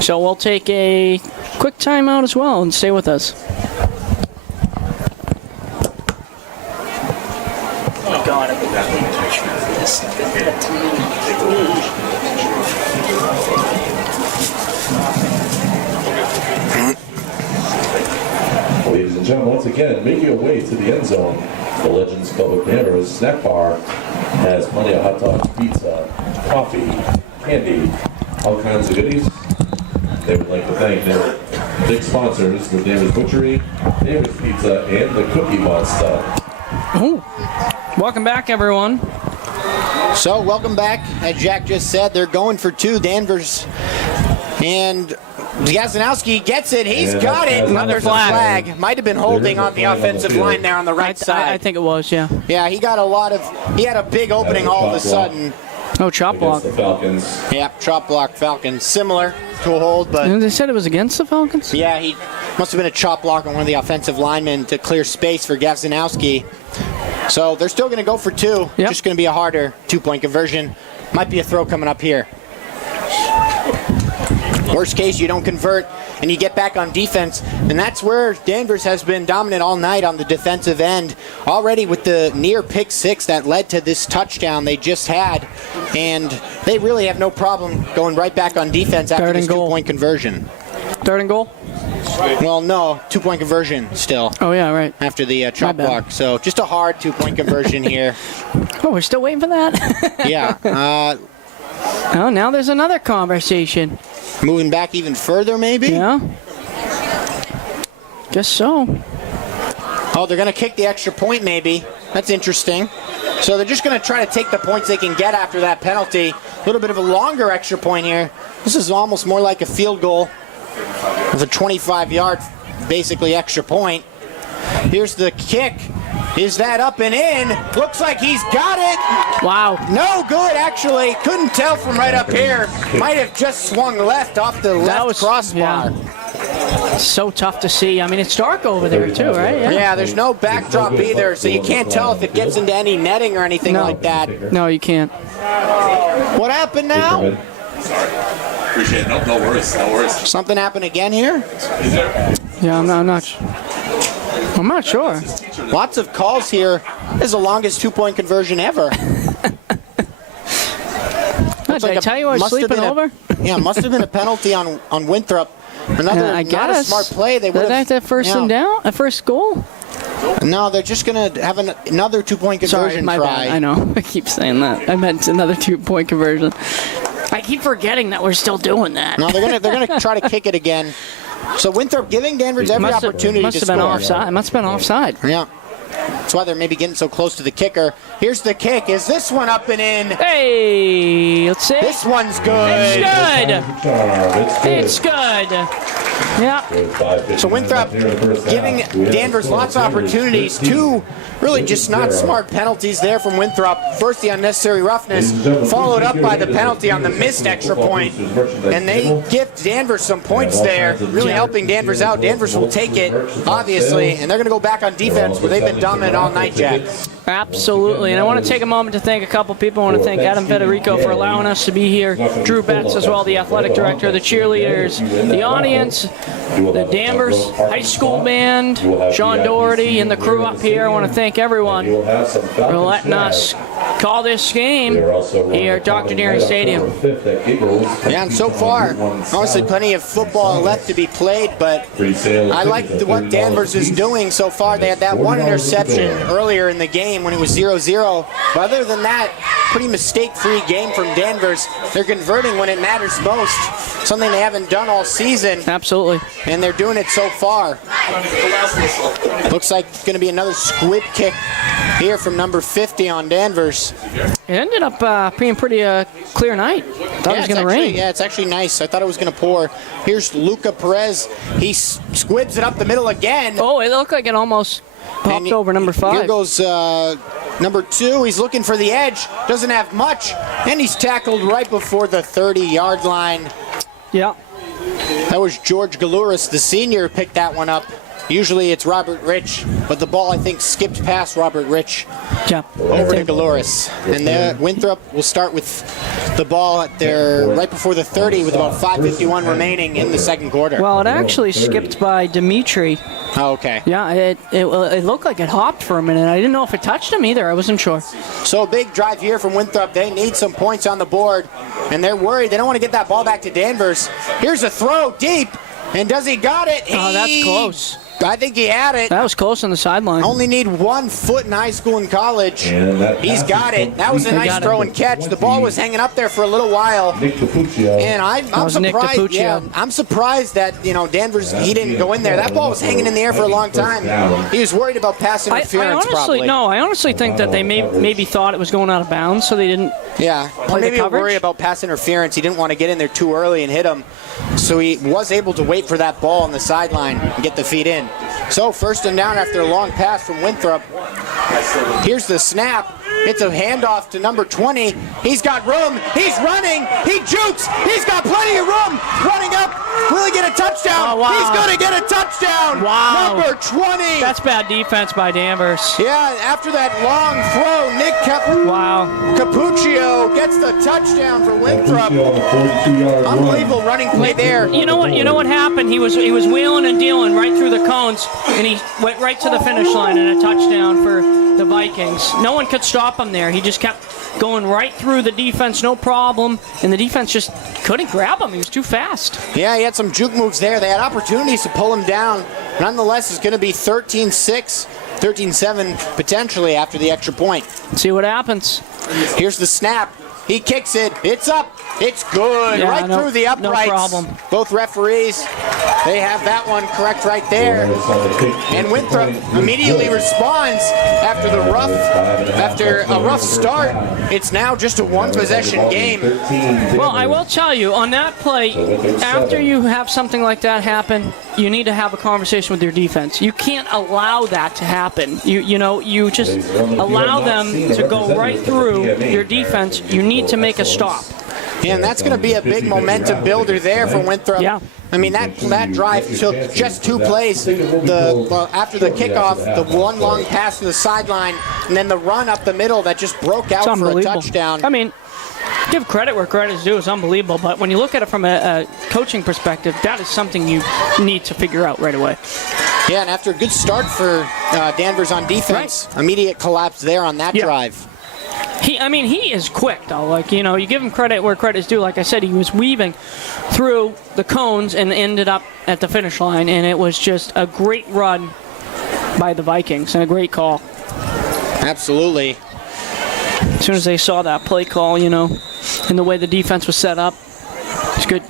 So we'll take a quick timeout as well and stay with us. Ladies and gentlemen, once again, make your way to the end zone. The Legends Club of Danvers snack bar has plenty of hot dogs, pizza, coffee, candy, all kinds of goodies. They would like to thank their big sponsors, the Danvers Butchery, Danvers Pizza, and the Cookie Monster. Ooh. Welcome back, everyone. So, welcome back. As Jack just said, they're going for 2, Danvers. And Gazanowski gets it. He's got it. There's a flag. Might have been holding on the offensive line there on the right side. I think it was, yeah. Yeah, he had a big opening all of a sudden. Oh, chop block. The Falcons. Yeah, chop block Falcons. Similar to a hold, but... And they said it was against the Falcons? Yeah, he must have been a chop block on one of the offensive linemen to clear space for Gazanowski. So they're still going to go for 2. Yep. Just going to be a harder 2-point conversion. Might be a throw coming up here. Worst case, you don't convert and you get back on defense. And that's where Danvers has been dominant all night on the defensive end. Already with the near pick 6 that led to this touchdown they just had. And they really have no problem going right back on defense after this 2-point conversion. 3rd and goal? Well, no, 2-point conversion still. Oh, yeah, right. After the chop block. So just a hard 2-point conversion here. Oh, we're still waiting for that? Yeah. Oh, now there's another conversation. Moving back even further, maybe? Yeah. Guess so. Oh, they're going to kick the extra point, maybe. That's interesting. So they're just going to try to take the points they can get after that penalty. A little bit of a longer extra point here. This is almost more like a field goal with a 25-yard, basically, extra point. Here's the kick. Is that up and in? Looks like he's got it. Wow. No good, actually. Couldn't tell from right up here. Might have just swung left off the left crossbar. Yeah. So tough to see. I mean, it's dark over there, too, right? Yeah, there's no backdrop either, so you can't tell if it gets into any netting or anything like that. No, you can't. What happened now? Sorry. Appreciate it. No worries. No worries. Something happened again here? Is there? Yeah, I'm not sure. Lots of calls here. This is the longest 2-point conversion ever. Did I tell you I was sleeping over? Yeah, must have been a penalty on Winthrop. Another not a smart play. They would have that first and down, a first goal. No, they're just going to have another 2-point conversion my try. bad. I know. I keep saying that. I meant another 2-point conversion. I keep forgetting that we're still doing that. No, they're gonna try to kick it again. So Winthrop giving Danvers every opportunity to score. It must have been offside. Yeah. That's why they're maybe getting so close to the kicker. Here's the kick. Is this one up and in? Hey, let's see. This one's good. It's good. Yeah. So Winthrop giving Danvers lots of opportunities. 2 really just not smart penalties there from Winthrop. First, the unnecessary roughness, followed up by the penalty on the missed extra point. And they gift Danvers some points there, really helping Danvers out. Danvers will take it, obviously, and they're going to go back on defense where they've been dominant all night, Jack. Absolutely, and I want to take a moment to thank a couple people. I want to thank Adam Federico for allowing us to be here, Drew Betts as well, the athletic director, the cheerleaders, the audience, the Danvers High School Band, Sean Doherty, and the crew up here. I want to thank everyone for letting us call this game here at Dr. Deering Stadium. Yeah, and so far, honestly, plenty of football left to be played, but I like what Danvers is doing so far. They had that one interception earlier in the game when it was 0-0. But other than that, pretty mistake-free game from Danvers. They're converting when it matters most, something they haven't done all season. Absolutely. And they're doing it so far. Looks like it's going to be another squib kick here from number 50 on Danvers. It ended up being pretty clear night. Thought it was going to rain. Yeah, it's actually nice. I thought it was going to pour. Here's Luca Perez. He squibs it up the middle again. Oh, it looked like it almost popped over number 5. Here goes number 2. He's looking for the edge. Doesn't have much. And he's tackled right before the 30-yard line. Yeah. That was George Galouris, the senior, picked that one up. Usually it's Robert Rich, but the ball, I think, skipped past Robert Rich over to Galouris. And there, Winthrop will start with the ball at their right before the 30 with about 5:51 remaining in the second quarter. Well, it actually skipped by Dimitri. Oh, okay. Yeah, it looked like it hopped for a minute. I didn't know if it touched him either. I wasn't sure. So a big drive here from Winthrop. They need some points on the board, and they're worried. They don't want to get that ball back to Danvers. Here's a throw deep, and does he got it? Oh, that's close. I think he had it. That was close on the sideline. Only need 1 foot in high school and college. He's got it. That was a nice throw and catch. The ball was hanging up there for a little while. And I'm surprised. Yeah, I'm surprised that Danvers, he didn't go in there. That ball was hanging in the air for a long time. He was worried about pass interference. I honestly think that they maybe thought it was going out of bounds, so they didn't. Yeah, or maybe worry about pass interference. He didn't want to get in there too early and hit him, so he was able to wait for that ball on the sideline and get the feet in. So 1st and down after a long pass from Winthrop. Here's the snap. It's a handoff to number 20. He's got room. He's running. He jukes. He's got plenty of room. Running up. Will he get a touchdown? Oh, wow. He's going to get a touchdown. Wow. Number 20. That's bad defense by Danvers. Yeah, after that long throw, Nick Capuccio gets the touchdown for Winthrop. Unbelievable running play there. You know what happened? He was wheeling and dealing right through the cones, and he went right to the finish line and a touchdown for the Vikings. No one could stop him there. He just kept going right through the defense, no problem, and the defense just couldn't grab him. He was too fast. Yeah, he had some juke moves there. They had opportunities to pull him down. Nonetheless, it's going to be 13-6, 13-7 potentially after the extra point. See what happens. Here's the snap. He kicks it. It's up. It's good. Yeah, through the uprights. No problem. Both referees, they have that one correct right there. And Winthrop immediately responds after a rough start. It's now just a 1-possession game. Well, I will tell you, on that play, after you have something like that happen, you need to have a conversation with your defense. You can't allow that to happen. You just allow them to go right through your defense. You need to make a stop. Yeah, and that's going to be a big momentum builder there for Winthrop. Yeah. I mean, that drive took just 2 plays. After the kickoff, the one long pass to the sideline, and then the run up the middle that just broke out for a touchdown. I mean, give credit where credit is due. It's unbelievable. But when you look at it from a coaching perspective, that is something you need to figure out right away. Yeah, and after a good start for Danvers on defense, immediate collapse there on that drive. He is quick, though. You give him credit where credit is due. Like I said, he was weaving through the cones and ended up at the finish line, and it was just a great run by the Vikings and a great call. Absolutely. As soon as they saw that play call, and the way the defense was set up, it's good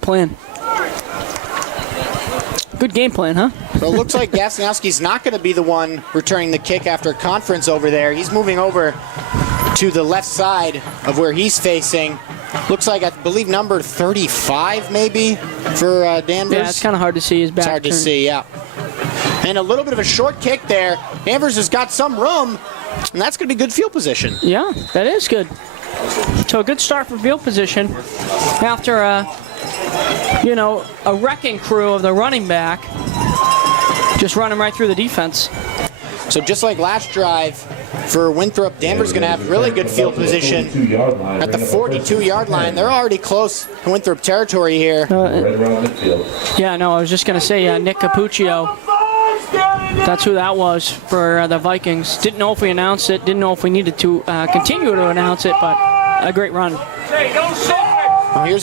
plan. Good game plan, huh? So it looks like Gasniowski's not going to be the one returning the kick after conference over there. He's moving over to the left side of where he's facing. Looks like, I believe, number 35 maybe for Danvers. Yeah, it's kind of hard to see his back. It's hard to see, yeah. And a little bit of a short kick there. Danvers has got some room, and that's going to be good field position. Yeah, that is good. So a good start for field position after a wrecking crew of the running back just running right through the defense. So just like last drive for Winthrop, Danvers going to have really good field position at the 42-yard line. They're already close to Winthrop territory here. Yeah, no, I was just going to say Nick Capuccio. That's who that was for the Vikings. Didn't know if we announced it. Didn't know if we needed to continue to announce it, but a great run. Well, here's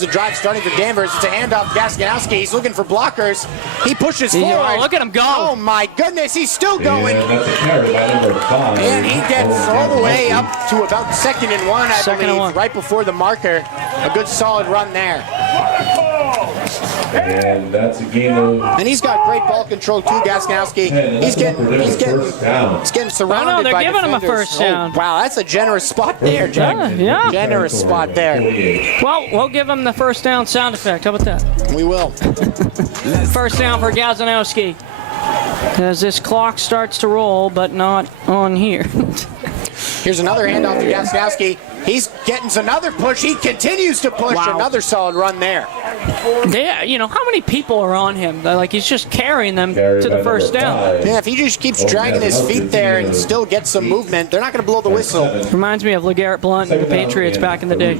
the drive starting for Danvers. It's a handoff. Gaskinowski. He's looking for blockers. He pushes forward. Oh, look at him go. Oh, my goodness. He's still going. And he gets all the way up to about 2nd and 1, I believe, right before the marker. A good solid run there. And that's a game of. And he's got great ball control too, Gaskinowski. He's getting surrounded they're by giving defenders. him a first down. Oh, wow, that's a generous spot there, Jack. Yeah. Generous spot there. Well, we'll give him the first down sound effect. How about that? We will. First down for Gaskinowski. As this clock starts to roll, but not on here. Here's another handoff to Gaskinowski. He's getting another push. He continues to push. Wow. Another solid run there. How many people are on him? He's just carrying them to the first down. Yeah, if he just keeps dragging his feet there and still gets some movement, they're not going to blow the whistle. Reminds me of LeGarrette Blount and the Patriots back in the day.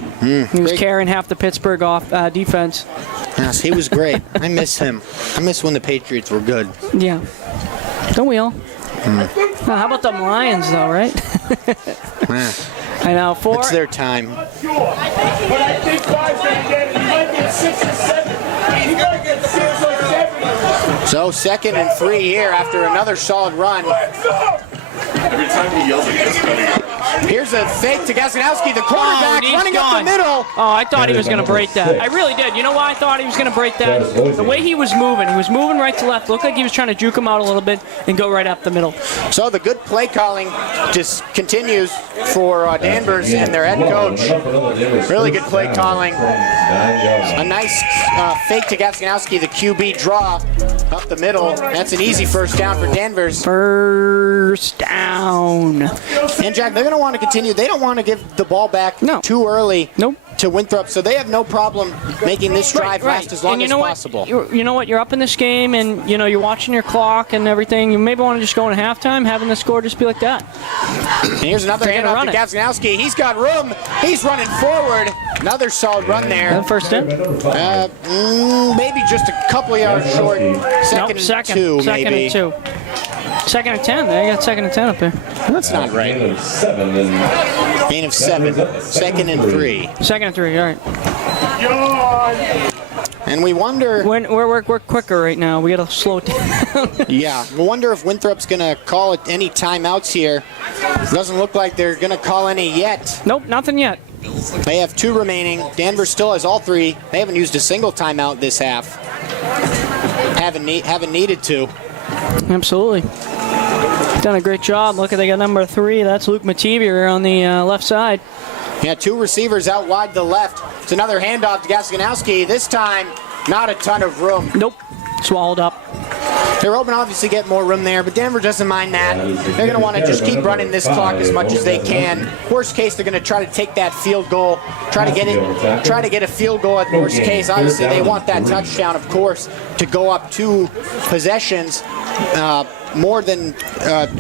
He was carrying half the Pittsburgh defense. Yes, he was great. I miss him. I miss when the Patriots were good. Yeah. Don't we all? How about the Lions, though, right? I know. It's their time. But I think 5's going to get it. He might get 6 or 7. He's going to get 6 or 7. So 2nd and 3 here after another solid run. Every time he yells, it gets better. Here's a fake to Gaskowski, the quarterback, running up the middle. Oh, I thought he was going to break that. I really did. You know why I thought he was going to break that? The way he was moving right to left. Looked like he was trying to juke him out a little bit and go right up the middle. So the good play calling just continues for Danvers and their head coach. Really good play calling. A nice fake to Gaskowski, the QB draw up the middle. That's an easy first down for Danvers. First down. And Jack, they're going to want to continue. They don't want to give the ball back too early to Winthrop, so they have no problem making this drive last as long as possible. You know what? You're up in this game, and you're watching your clock and everything. You maybe want to just go in halftime, having the score just be like that. And here's another handoff to Gaskowski. He's got room. He's running forward. Another solid run there. First down? Maybe just a couple of yards short. Second and 2, Second and 2. 2nd and 10. They got 2nd and 10 up there. That's not right. Gain of 7. 2nd and 3. 2nd and 3. All right. And we wonder. We're quicker right now. We got to slow down. Yeah. We wonder if Winthrop's going to call it any timeouts here. Doesn't look like they're going to call any yet. Nope, nothing yet. They have 2 remaining. Danvers still has all 3. They haven't used a single timeout this half. Haven't needed to. Absolutely. Done a great job. Look, they got number 3. That's Luke Mativier on the left side. Yeah, 2 receivers out wide to the left. It's another handoff to Gaskowski. This time, not a ton of room. Nope. Swallowed up. They're hoping to obviously get more room there, but Denver doesn't mind that. They're going to want to just keep running this clock as much as they can. Worst case, they're going to try to take that field goal, try to get a field goal at worst case. Obviously, they want that touchdown, of course, to go up 2 possessions, more than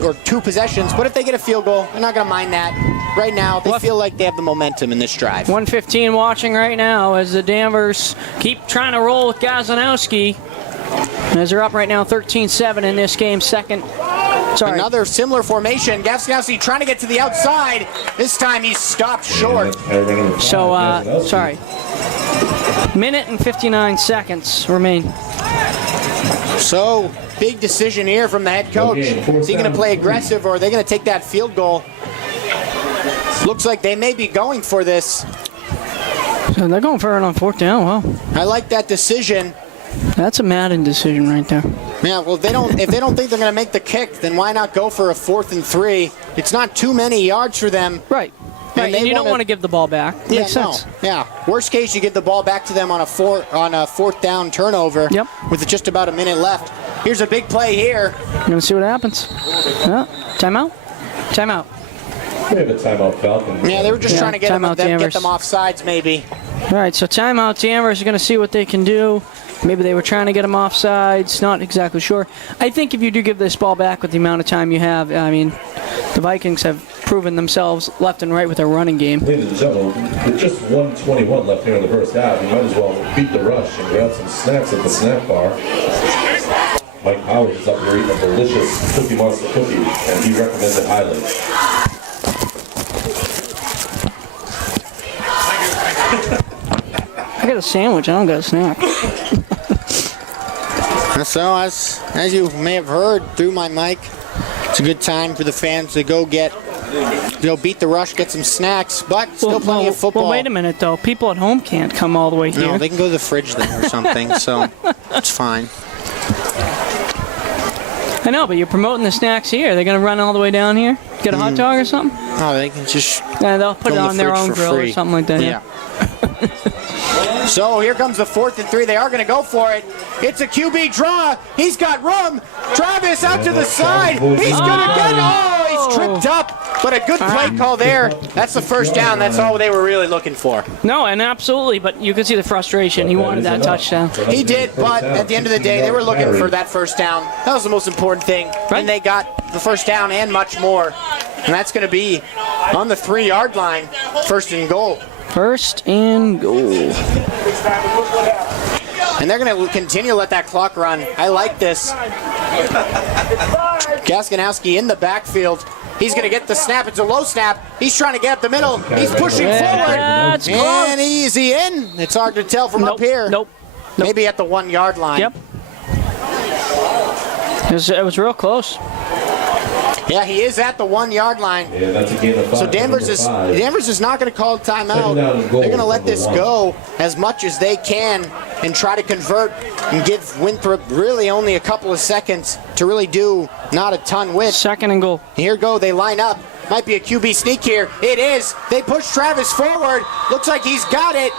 or 2 possessions. But if they get a field goal, they're not going to mind that. Right now, they feel like they have the momentum in this drive. 1:15 watching right now as the Danvers keep trying to roll with Gaskowski. As they're up right now 13-7 in this game, Another similar formation. Gaskowski trying to get to the outside. This time he's stopped short. So, minute and 59 seconds remain. So, big decision here from the head coach. Is he going to play aggressive or are they going to take that field goal? Looks like they may be going for this. So they're going for it on 4th down. Wow. I like that decision. That's a Madden decision right there. Yeah, well, if they don't think they're going to make the kick, then why not go for a 4th and 3? It's not too many yards for them. Right. And you don't want to give the ball back. Makes sense. Yeah. Worst case, you give the ball back to them on a 4th down turnover. Yep. With just about a minute left. Here's a big play here. You're going to see what happens. Timeout. Timeout. We have a timeout, Falcons. Yeah, they were just trying to get them off sides, maybe. All right, so timeout. Danvers are going to see what they can do. Maybe they were trying to get him off sides. Not exactly sure. I think if you do give this ball back with the amount of time you have, I mean, the Vikings have proven themselves left and right with their running game. Ladies and gentlemen, with just 1:21 left here in the first half, you might as well beat the rush and grab some snacks at the snack bar. Mike Powers is up here eating a delicious Cookie Monster cookie, and he recommends it highly. I got a sandwich. I don't got a snack. So, as you may have heard through my mic, it's a good time for the fans to go beat the rush, get some snacks, but still plenty of football. Well, wait a minute, though. People at home can't come all the way here. No, they can go to the fridge then or something, so it's fine. I know, but you're promoting the snacks here. They're going to run all the way down here? Get a hot dog or something? No, they can just they'll put it on their own grill or something like that. Yeah. So here comes the 4th and 3. They are going to go for it. It's a QB draw. He's got room. Travis out to the side. He's going to get it. Oh, he's tripped up. But a good play call there. That's the first down. That's all they were really looking for. No, and absolutely. But you could see the frustration. He wanted that touchdown. He did, but at the end of the day, they were looking for that first down. That was the most important thing. Right. And they got the first down and much more. And that's going to be on the 3-yard line. 1st and goal. 1st and goal. And they're going to continue to let that clock run. I like this. Gaskowski in the backfield. He's going to get the snap. It's a low snap. He's trying to get up the middle. He's pushing forward. And is he in? It's hard to tell from up here. Nope. Maybe at the 1-yard line. Yep. It was real close. Yeah, he is at the 1 yard line. Yeah, that's a gain of 5. So Danvers is not going to call a timeout. They're going to let this go as much as they can and try to convert and give Winthrop really only a couple of seconds to really do not a ton with. 2nd and goal. Here go, they line up. Might be a QB sneak here. It is. They push Travis forward. Looks like he's got it.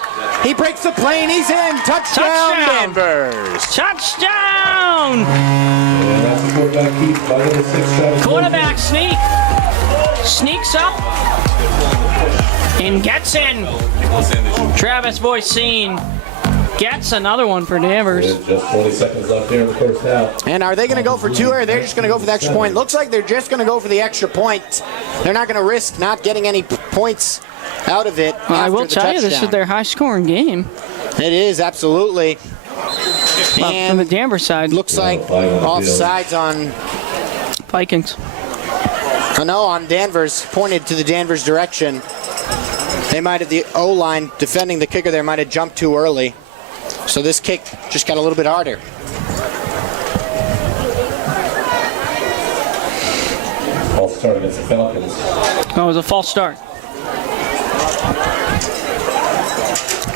He breaks the play and he's in. Touchdown, Danvers. Touchdown! Quarterback sneak. Sneaks up and gets in. Travis Boycine gets another one for Danvers. Just 20 seconds left here in the first half. And are they going to go for 2 or are they just going to go for the extra point? Looks like they're just going to go for the extra point. They're not going to risk not getting any points out of it. Well, I will tell you, this is their high-scoring game. It is, absolutely. And from the Danvers side. Looks like offsides on Vikings. Oh, no, on Danvers, pointed to the Danvers direction. They might have, the O-line defending the kicker there might have jumped too early. So this kick just got a little bit harder. False start against the Falcons. Oh, it was a false start.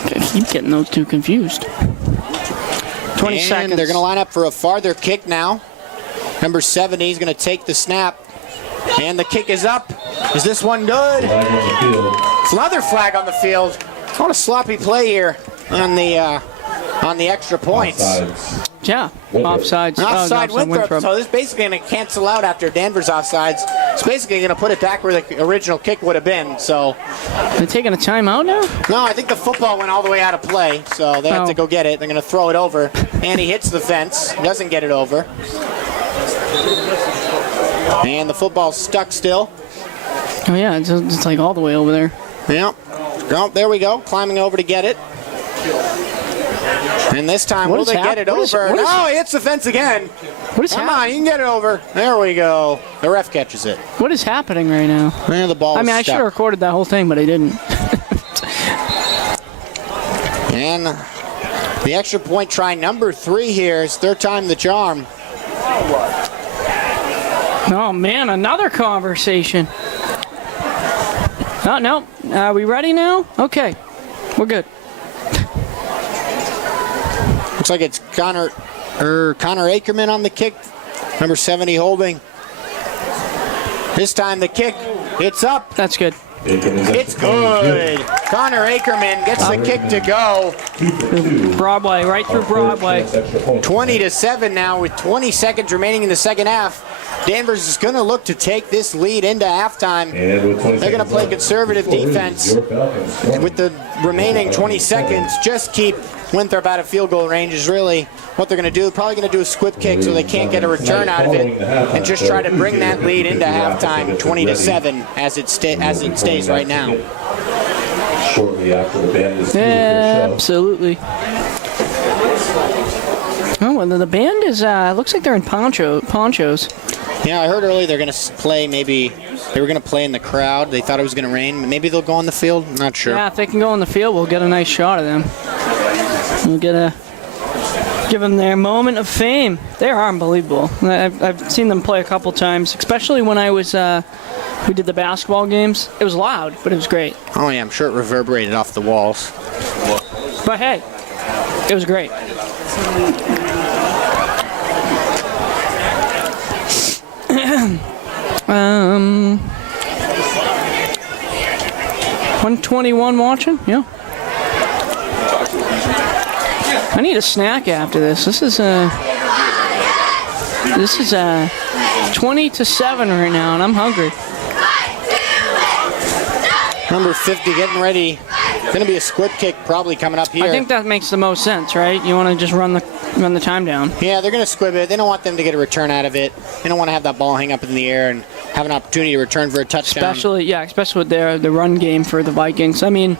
I keep getting those two confused. 20 seconds. They're going to line up for a farther kick now. Number 70 is going to take the snap. And the kick is up. Is this one good? It's another flag on the field. What a sloppy play here on the extra points. Offsides. Yeah, offsides. Offside Winthrop. Winthrop. So this is basically going to cancel out after Danvers offsides. It's basically going to put it back where the original kick would have been. So They're taking a timeout now? no, I think the football went all the way out of play. So they have to go get it. They're going to throw it over. And he hits the fence. Doesn't get it over. And the football's stuck still. Oh, yeah, it's like all the way over there. Yeah. Oh, there we go. Climbing over to get it. And this time, will they get it over? No, he hits the fence again. What is Come on, you can get it over. There we go. The ref catches it. What is happening right now? And the ball I mean, I should have recorded that whole thing, but I didn't. And the extra point try number 3 here is third time the charm. Oh, man, another conversation. Oh, no. Are we ready now? Okay. We're good. Looks like it's Connor Ackerman on the kick. Number 70 holding. This time the kick, it's up. That's good. It's good. Connor Ackerman gets the kick to go. Broadway, right through Broadway. 20-7 now with 20 seconds remaining in the second half. Danvers is going to look to take this lead into halftime. They're going to play conservative defense. And with the remaining 20 seconds, just keep Winthrop out of field goal range is really what they're going to do. Probably going to do a squib kick so they can't get a return out of it and just try to bring that lead into halftime, 20-7 as it stays right now. Shortly after the band is absolutely. Oh, and the band is, looks like they're in ponchos. Yeah, I heard earlier they're going to play they were going to play in the crowd. They thought it was going to rain. Maybe they'll go on the field. I'm not sure. Yeah, if they can go on the field, we'll get a nice shot of them. We'll give them their moment of fame. They are unbelievable. I've seen them play a couple times, especially when I was, we did the basketball games. It was loud, but it was great. Oh, yeah, I'm sure it reverberated off the walls. But hey, it was great. Um, 121 watching? Yeah. I need a snack after this. This is 20-7 right now, and I'm hungry. Number 50 getting ready. Going to be a squib kick probably coming up here. I think that makes the most sense, right? You want to just run the time down. Yeah, they're going to squib it. They don't want them to get a return out of it. They don't want to have that ball hang up in the air and have an opportunity to return for a touchdown. Especially with the run game for the Vikings. I mean,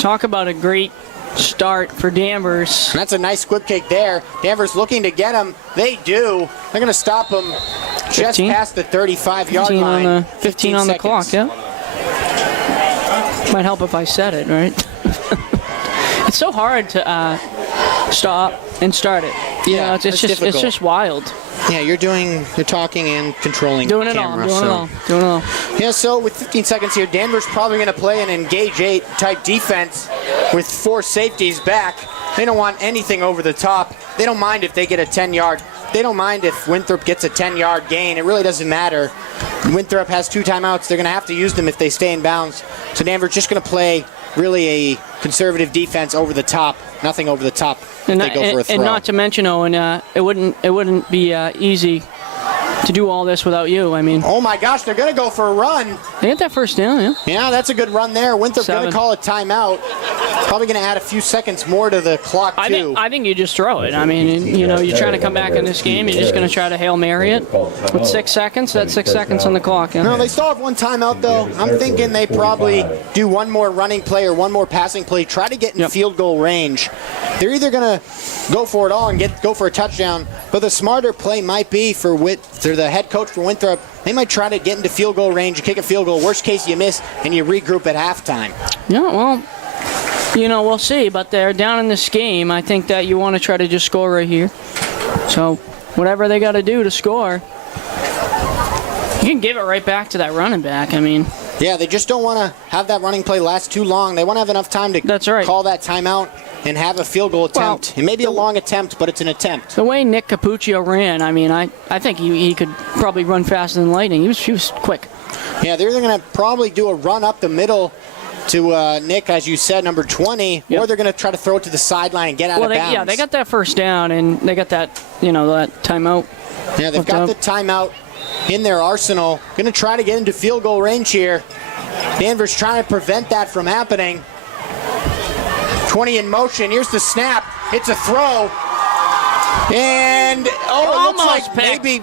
talk about a great start for Danvers. And that's a nice squib kick there. Danvers looking to get him. They do. They're going to stop him just past the 35-yard line. 15 on the clock, yeah. Might help if I said it, right? It's so hard to stop and start it. Yeah, it's just wild. Yeah, you're talking and controlling doing it camera, all. Doing it all. Yeah, so with 15 seconds here, Danvers probably going to play an engage 8 type defense with 4 safeties back. They don't want anything over the top. They don't mind if they get a 10-yard. They don't mind if Winthrop gets a 10-yard gain. It really doesn't matter. Winthrop has 2 timeouts. They're going to have to use them if they stay in bounds. So Danvers just going to play really a conservative defense over the top. Nothing over the top. And, they go for a throw. And not to mention, Owen, it wouldn't be easy to do all this without you. I mean, oh my gosh, they're going to go for a run. They get that first down, yeah. Yeah, that's a good run there. Winthrop going to call a timeout. Probably going to add a few seconds more to the clock, too. I think you just throw it. I mean, you're trying to come back in this game. You're just going to try to Hail Mary it with 6 seconds. That's 6 seconds on the clock. Yeah. No, they still have 1 timeout, though. I'm thinking they probably do 1 more running play or 1 more passing play, try to get in field goal range. They're either going to go for it all and go for a touchdown, but the smarter play might be for the head coach for Winthrop. They might try to get into field goal range and kick a field goal. Worst case, you miss, and you regroup at halftime. Yeah, well, we'll see, but they're down in this game. I think that you want to try to just score right here. So whatever they got to do to score, you can give it right back to that running back. I mean, yeah, they just don't want to have that running play last too long. They want to have enough time to call that timeout and have a field goal attempt. It may be a long attempt, but it's an attempt. The way Nick Capuccio ran, I mean, I think he could probably run faster than lightning. He was quick. Yeah, they're either going to probably do a run up the middle to Nick, as you said, number 20, or they're going to try to throw it to the sideline and get out of bounds. Yeah, they got that first down, and they got that, that timeout. Yeah, they've got the timeout in their arsenal. Going to try to get into field goal range here. Danvers trying to prevent that from happening. 20 in motion. Here's the snap. It's a throw. And, it looks like maybe,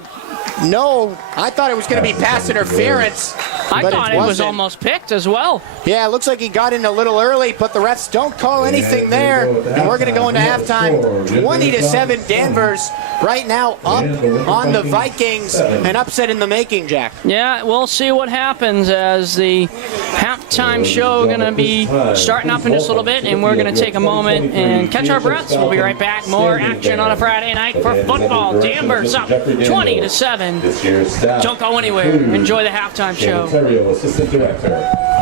no, I thought it was going to be pass interference. I thought it was almost picked as well. Yeah, it looks like he got in a little early, but the refs don't call anything there. And we're going to go into halftime. 20-7 Danvers right now up on the Vikings. An upset in the making, Jack. Yeah, we'll see what happens as the halftime show going to be starting up in just a little bit, and we're going to take a moment and catch our breaths. We'll be right back. More action on a Friday night for football. Danvers up 20-7. Don't go anywhere. Enjoy the halftime show. Assistant Director,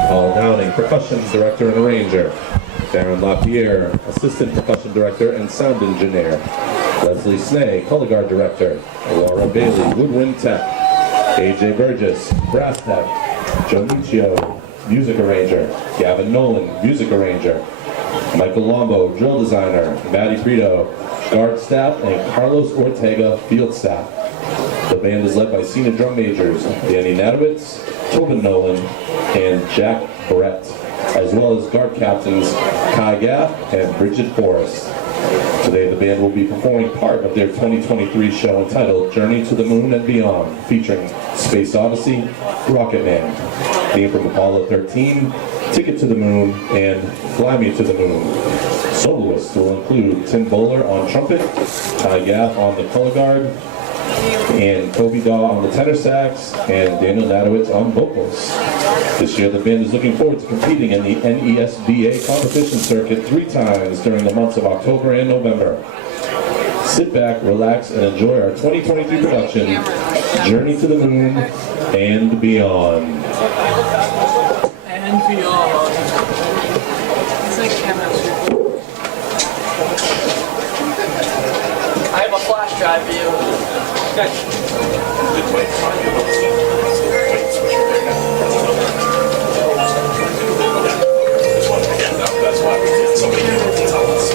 Paul Downing, Percussion Director and Arranger, Darren LaPierre, Assistant Percussion Director and Sound Engineer, Leslie Snay, Color Guard Director, Laura Bailey, Woodwind Tech, AJ Burgess, Brass Tech, Joe Michio, Music Arranger, Gavin Nolan, Music Arranger, Michael Lombo, Drill Designer, Maddie Frito, Guard Staff, and Carlos Ortega, Field Staff. The band is led by senior drum majors Danny Nadowitz, Tobin Nolan, and Jack Brett, as well as guard captains Kai Gaff and Bridget Forrest. Today the band will be performing part of their 2023 show entitled Journey to the Moon and Beyond, featuring Space Odyssey, Rocket Man, theme from Apollo 13, Ticket to the Moon, and Fly Me to the Moon. Soloists will include Tim Bowler on trumpet, Kai Gaff on the color guard, and Kobe Daw on the tenor sax, and Daniel Nadowitz on vocals. This year the band is looking forward to competing in the NESBA competition circuit 3 times during the months of October and November. Sit back, relax, and enjoy our 2023 production, Journey to the Moon and Beyond. And beyond. It's like I have a flash drive for you. That's why we get so many different talents.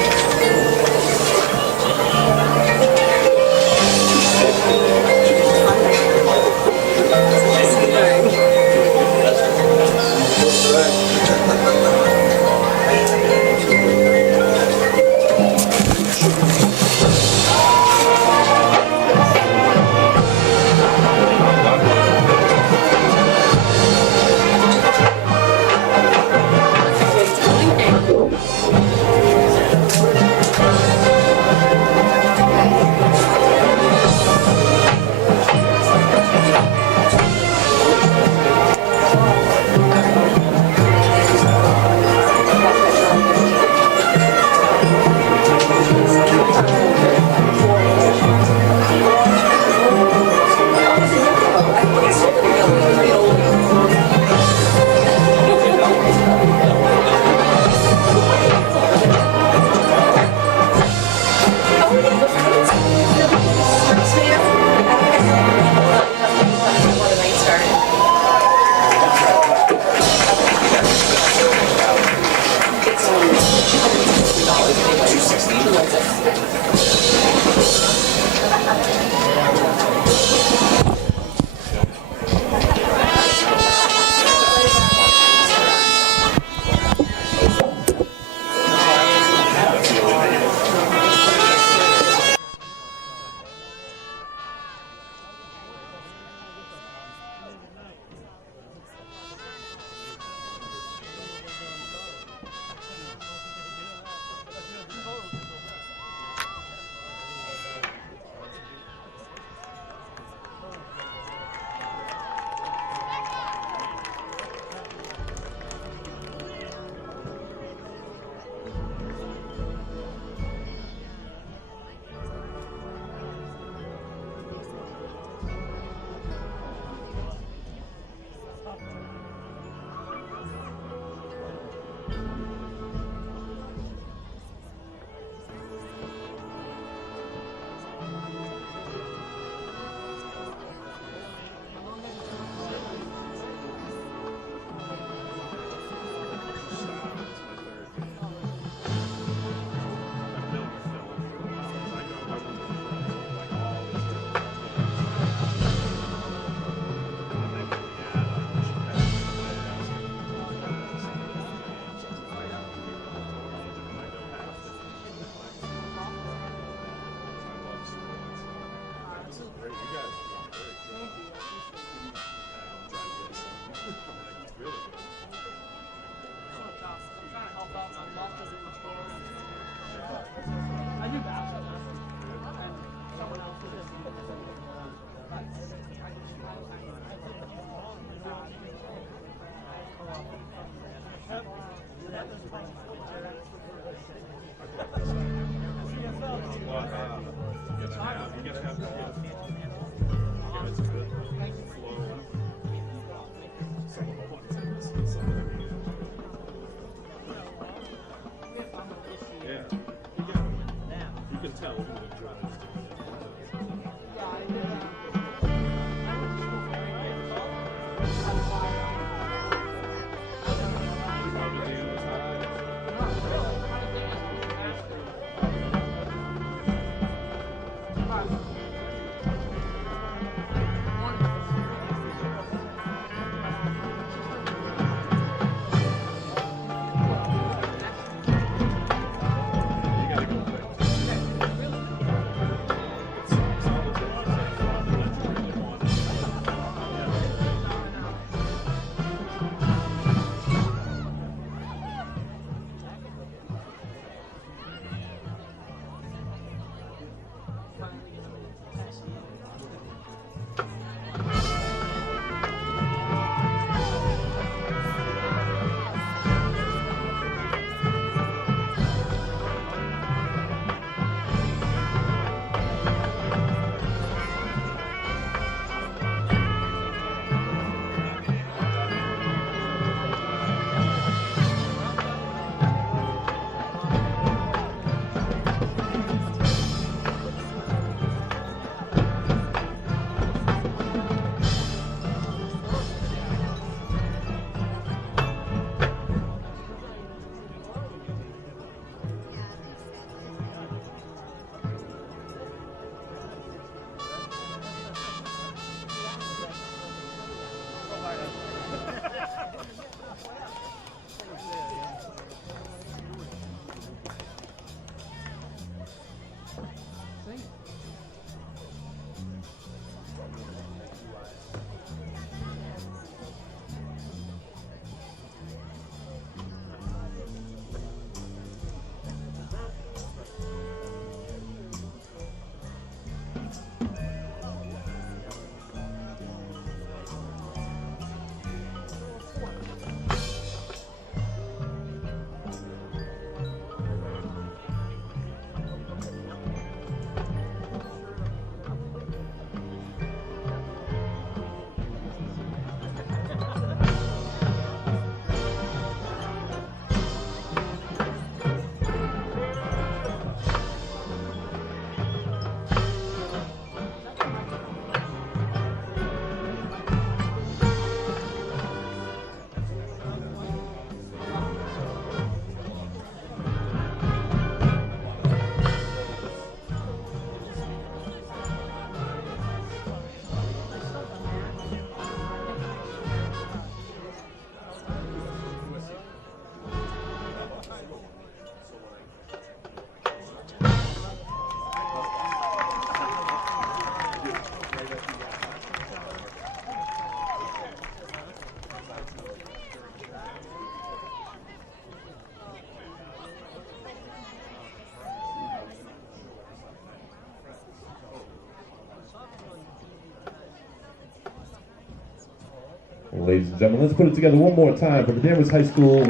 Ladies and gentlemen, let's put it together one more time for the Danvers High School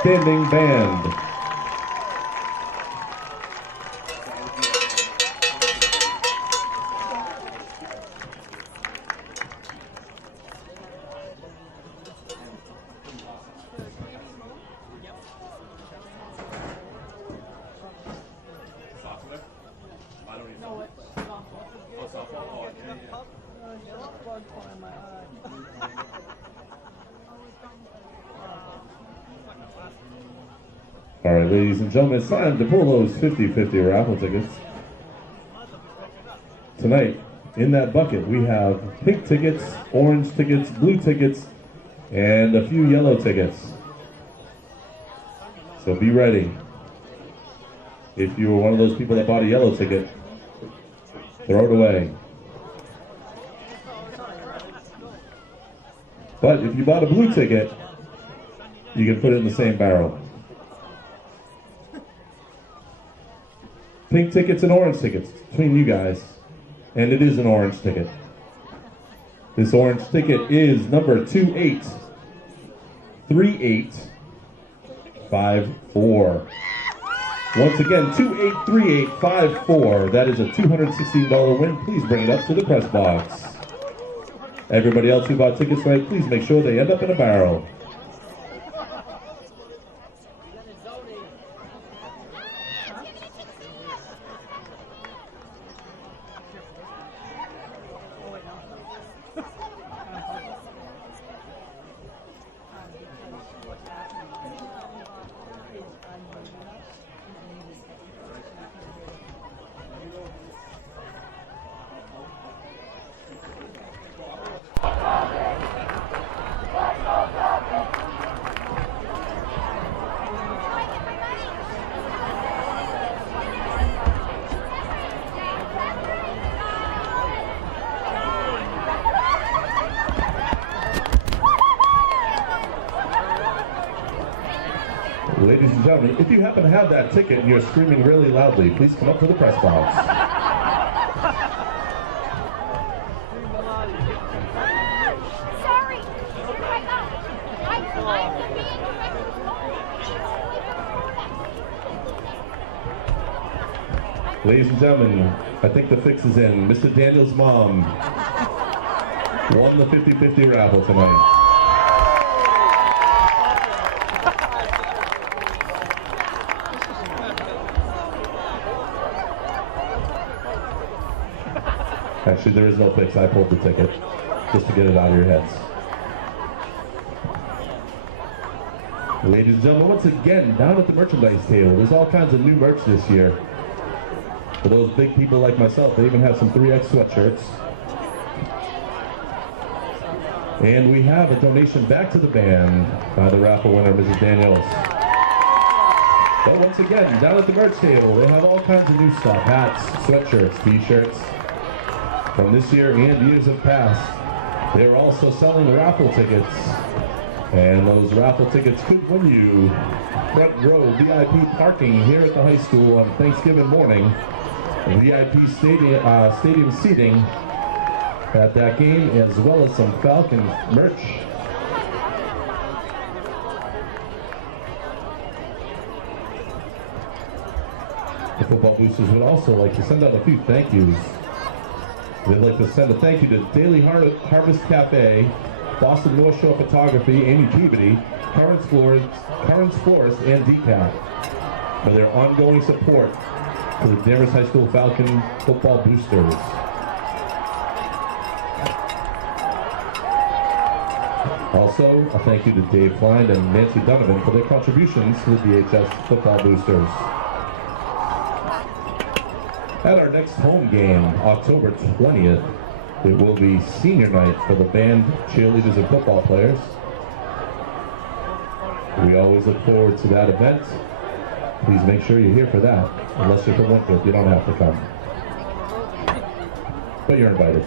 Standing Band. All right, ladies and gentlemen, it's time to pull those 50-50 raffle tickets. Tonight, in that bucket, we have pink tickets, orange tickets, blue tickets, and a few yellow tickets. So be ready. If you were one of those people that bought a yellow ticket, throw it away. But if you bought a blue ticket, you can put it in the same barrel. Pink tickets and orange tickets between you guys. And it is an orange ticket. This orange ticket is number 283854. Once again, 283854. That is a $216 win. Please bring it up to the press box. Everybody else who bought tickets tonight, please make sure they end up in a barrel. Ladies and gentlemen, if you happen to have that ticket and you're screaming really loudly, please come up to the press box. Ladies and gentlemen, I think the fix is in. Mr. Daniel's mom won the 50-50 raffle tonight. Actually, there is no fix. I pulled the ticket just to get it out of your heads. Ladies and gentlemen, once again, down at the merchandise table, there's all kinds of new merch this year. For those big people like myself, they even have some 3X sweatshirts. And we have a donation back to the band by the raffle winner, Mrs. Daniels. But once again, down at the merch table, they have all kinds of new stuff. Hats, sweatshirts, t-shirts. From this year and years of past, they're also selling raffle tickets. And those raffle tickets could win you front row VIP parking here at the high school on Thanksgiving morning. VIP stadium seating at that game, as well as some Falcon merch. The football boosters would also like to send out a few thank yous. They'd like to send a thank you to Daily Harvest Cafe, Boston North Shore Photography, Amy Peabody, Currents Florist, and Decaf for their ongoing support to the Danvers High School Falcon football boosters. Also, a thank you to Dave Flind and Nancy Donovan for their contributions to the DHS Football boosters. At our next home game, October 20th, it will be senior night for the band, cheerleaders, and football players. We always look forward to that event. Please make sure you're here for that. Unless you're from Winthrop, you don't have to come. But you're invited.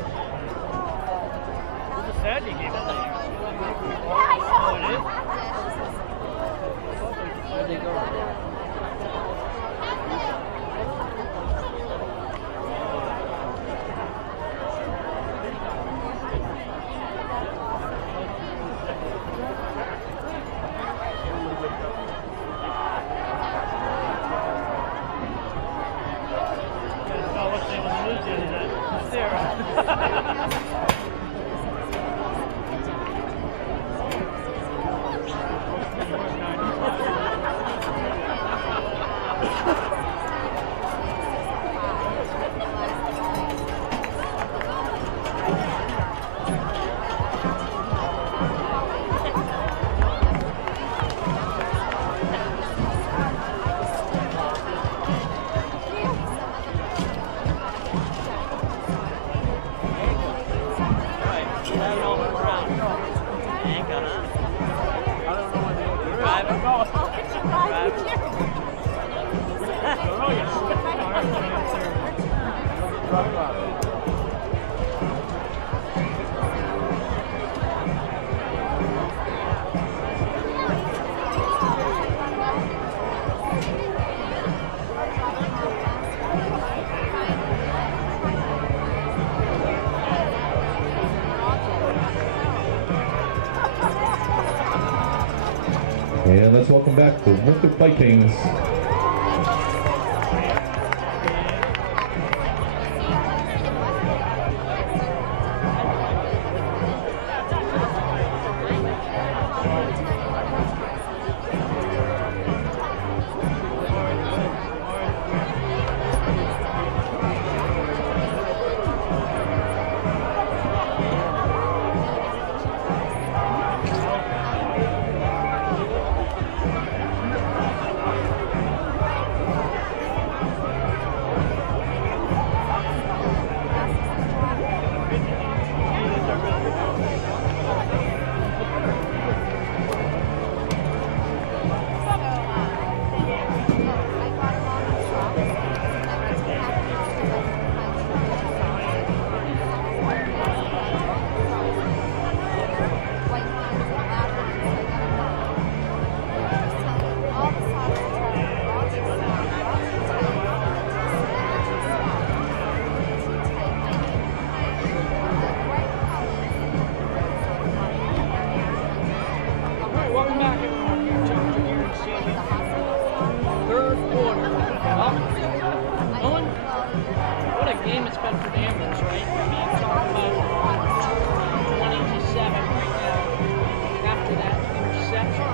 And let's welcome back the Winthrop Vikings. What a game it's been for Danvers, right? I mean, talking about 20-7 right now after that interception.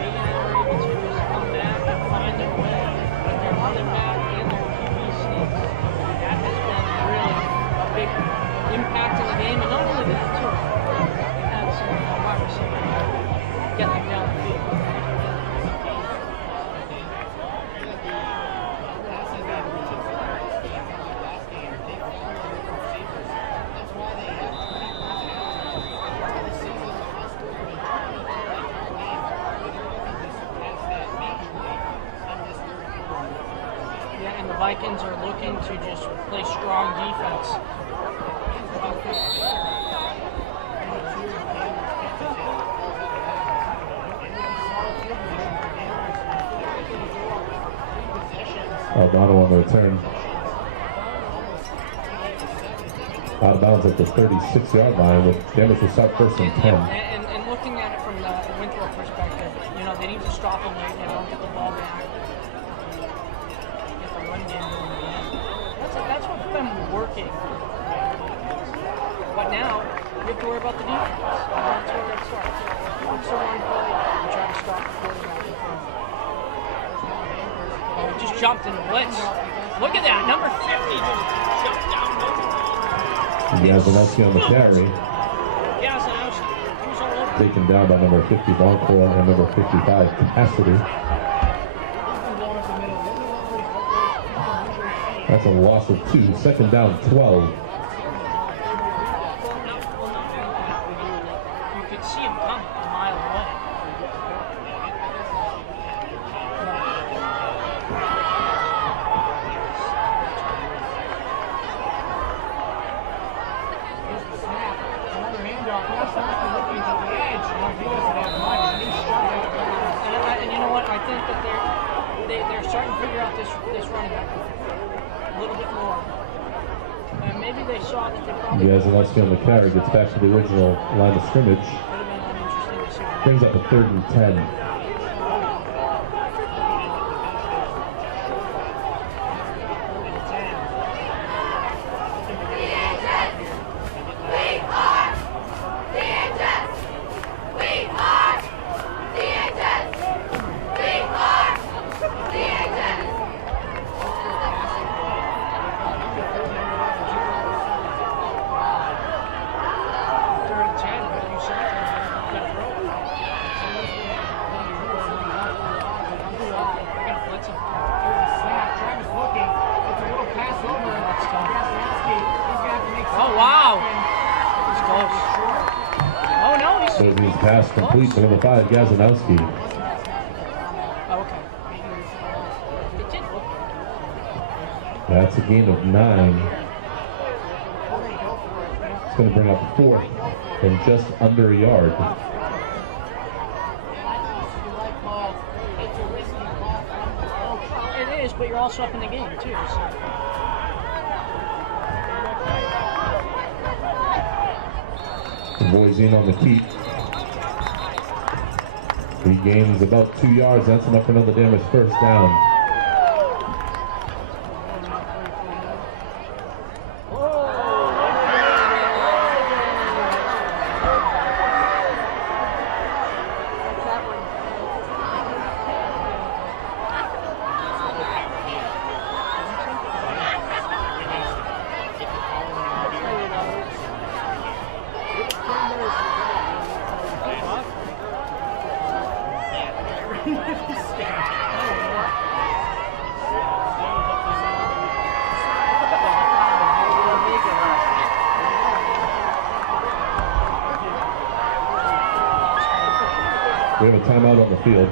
They were able to just come back and find their way with their running back and their QB sneaks. That has been really a big impact in the game, and not only that, too. They've had some wide receivers get them down the field. Vikings are looking to just play strong defense. Albano on the return. Out of bounds at the 36-yard line with Danvers will start first and 10. And looking at it from the Winthrop perspective, you know, they need to stop them right now, get the ball back. That's what's been working. But now, you have to worry about the defense. That's where it starts. Once the run play, you try to stop the quarterback. Oh, he just jumped in the blitz. Look at that, number 50 just jumped down. Yazanowski on the carry. Yazanowski, who's all over. Taken down by number 50, Boncourt, and number 55, Cassidy. That's a loss of 2. Second down, 12. You could see him come a mile away. And you know what? I think that they're starting to figure out this running back a little bit more. And maybe they saw that they probably... Yazanowski on the carry gets back to the original line of scrimmage. Brings up a 3rd and 10. Boise's pass complete to number 5, Gazanowski. That's a gain of 9. It's going to bring up 4th from just under a yard. It is, but you're also up in the game, too. So. Boise on the keep. He gains about 2 yards. That's enough for another Danvers first down. We have a timeout on the field.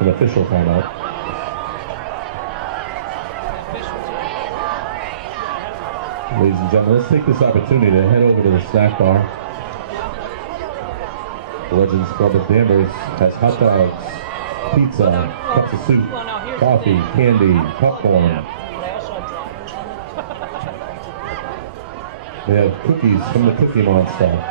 An official timeout. Ladies and gentlemen, let's take this opportunity to head over to the snack bar. The Legends Club of Danvers has hot dogs, pizza, cups of soup, coffee, candy, popcorn. They have cookies from the Cookie Monster.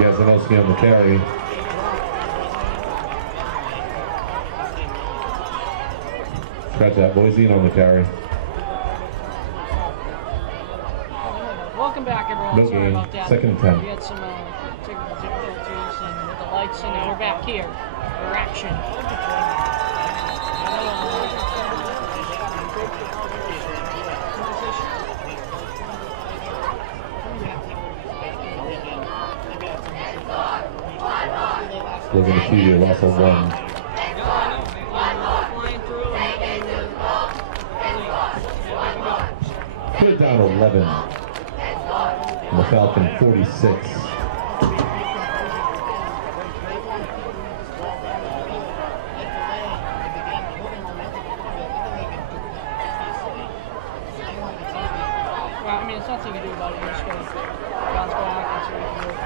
Gazanovski on the carry. Scratch that, Boise on the carry. Welcome back, everyone. No Sorry game. about that. Second and 10. We had some technical difficulties and with the lights, and now we're back here. We're action. Looking to see you, Russell 1. Put it down to 11. And the Falcon 46. It's nothing you can do about it. You're just going to bounce back and see what you can do.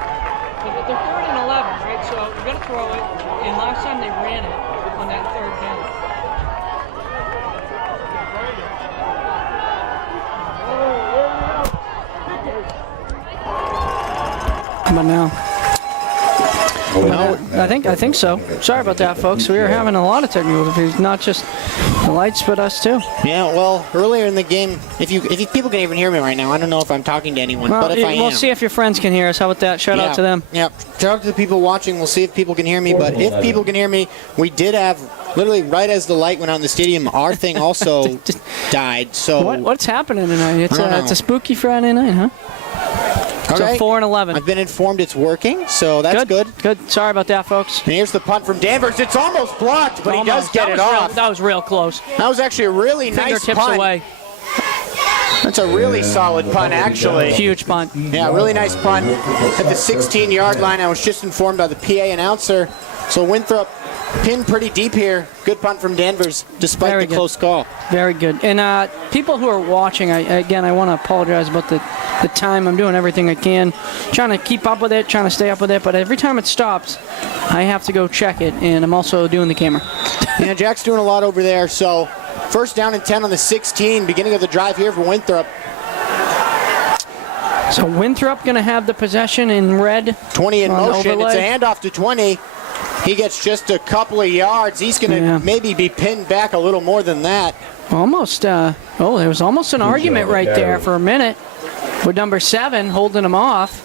But they're 3rd and 11, right? So you're going to throw it. And last time they ran it on that 3rd down. How about now? I think so. Sorry about that, folks. We were having a lot of technical difficulties, not just the lights, but us too. Yeah, well, earlier in the game, if people can even hear me right now, I don't know if I'm talking to anyone, well, but if I am. We'll see if your friends can hear us. How about that? Shout out to them. Yeah, shout out to the people watching. We'll see if people can hear me, but if people can hear me, we did have, literally right as the light went out in the stadium, our thing also died. So what's happening tonight? It's a spooky Friday night, huh? So 4 and 11. I've been informed it's working, so that's good. Good. Sorry about that, folks. And here's the punt from Danvers. It's almost blocked, but he does get it off. That was real close. That was actually a really nice punt. Away. That's a really solid punt, actually. Huge punt. Yeah, really nice punt at the 16-yard line. I was just informed by the PA announcer. So Winthrop pinned pretty deep here. Good punt from Danvers, despite the close call. Very good. And people who are watching, I want to apologize about the time. I'm doing everything I can, trying to keep up with it, trying to stay up with it. But every time it stops, I have to go check it, and I'm also doing the camera. Yeah, Jack's doing a lot over there. So first down and 10 on the 16, beginning of the drive here for Winthrop. So Winthrop going to have the possession in red. 20 in motion. It's a handoff to 20. He gets just a couple of yards. He's going to maybe be pinned back a little more than that. Almost. There was almost an argument right there for a minute with number 7 holding him off.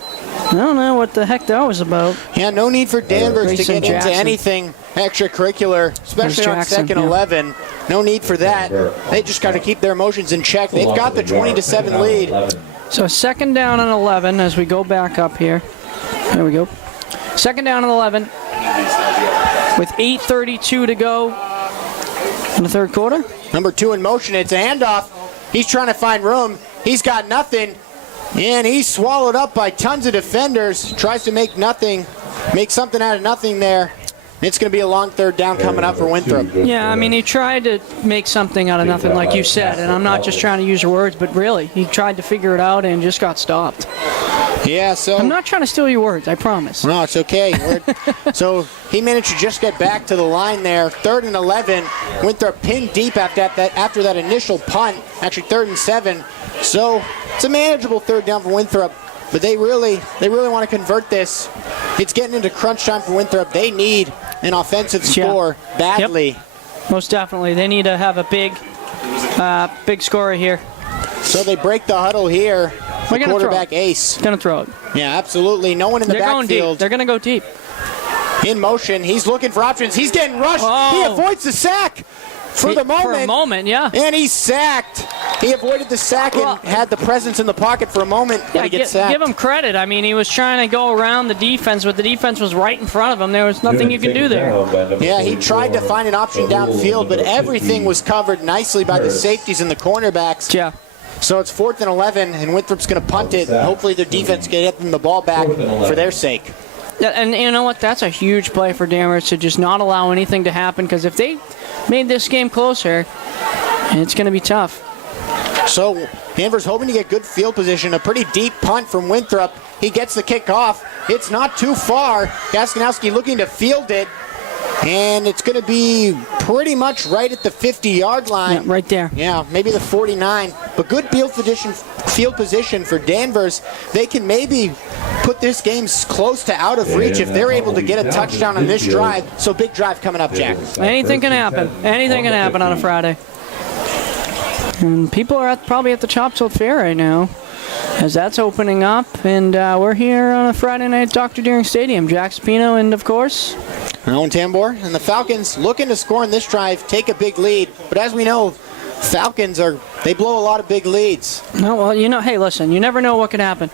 I don't know what the heck that was about. Yeah, no need for Danvers to get into anything extracurricular, especially on second 11. No need for that. They just got to keep their emotions in check. They've got the 20-7 lead. So second down and 11 as we go back up here. There we go. Second down and 11 with 8:32 to go in the third quarter. Number 2 in motion. It's a handoff. He's trying to find room. He's got nothing. And he's swallowed up by tons of defenders. Tries to make something out of nothing there. It's going to be a long third down coming up for Winthrop. Yeah, I mean, he tried to make something out of nothing, like you said. And I'm not just trying to use your words, but really, he tried to figure it out and just got stopped. Yeah, so I'm not trying to steal your words, I promise. No, it's okay. So he managed to just get back to the line there. 3rd and 11. Winthrop pinned deep after that initial punt. Actually, 3rd and 7. So it's a manageable third down for Winthrop. But they really want to convert this. It's getting into crunch time for Winthrop. They need an offensive score badly. Yep. Most definitely. They need to have a big scorer here. So they break the huddle here. The quarterback Ace. Going to throw it. Yeah, absolutely. No one in the backfield. They're going to go deep. In motion. He's looking for options. He's getting rushed. He avoids the sack for the moment. For a moment, yeah. And he's sacked. He avoided the sack and had the presence in the pocket for a moment, but he gets sacked. Give him credit. I mean, he was trying to go around the defense, but the defense was right in front of him. There was nothing you could do there. Yeah, he tried to find an option downfield, but everything was covered nicely by the safeties and the cornerbacks. Yeah. So it's 4th and 11, and Winthrop's going to punt it. Hopefully their defense can get them the ball back for their sake. Yeah, and you know what? That's a huge play for Danvers to just not allow anything to happen, because if they made this game closer, it's going to be tough. So Danvers hoping to get good field position. A pretty deep punt from Winthrop. He gets the kick off. It's not too far. Gaskinowski looking to field it. And it's going to be pretty much right at the 50-yard line. Yeah, right there. Yeah, maybe the 49. But good field position for Danvers. They can maybe put this game close to out of reach if they're able to get a touchdown on this drive. So big drive coming up, Jack. Anything can happen. Anything can happen on a Friday. And people are probably at the Chopsville Fair right now as that's opening up. And we're here on a Friday night at Dr. Deering Stadium. Jack Spino and, of course, Owen Tambor. And the Falcons looking to score in this drive, take a big lead. But as we know, Falcons they blow a lot of big leads. No, well, hey, listen, you never know what could happen.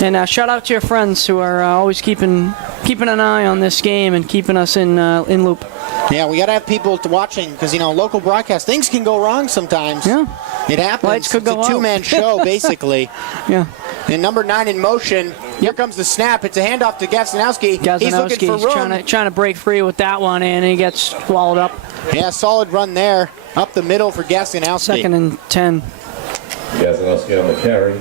And shout out to your friends who are always keeping an eye on this game and keeping us in loop. Yeah, we got to have people watching because, local broadcast, things can go wrong sometimes. Yeah. It happens. Lights could go out. It's a two-man show, basically. Yeah. And number 9 in motion. Here comes the snap. It's a handoff to Gaskinowski. He's looking for room. Trying to break free with that one, and he gets swallowed up. Yeah, solid run there. Up the middle for Gaskinowski. 2nd and 10. Gaskinowski on the carry.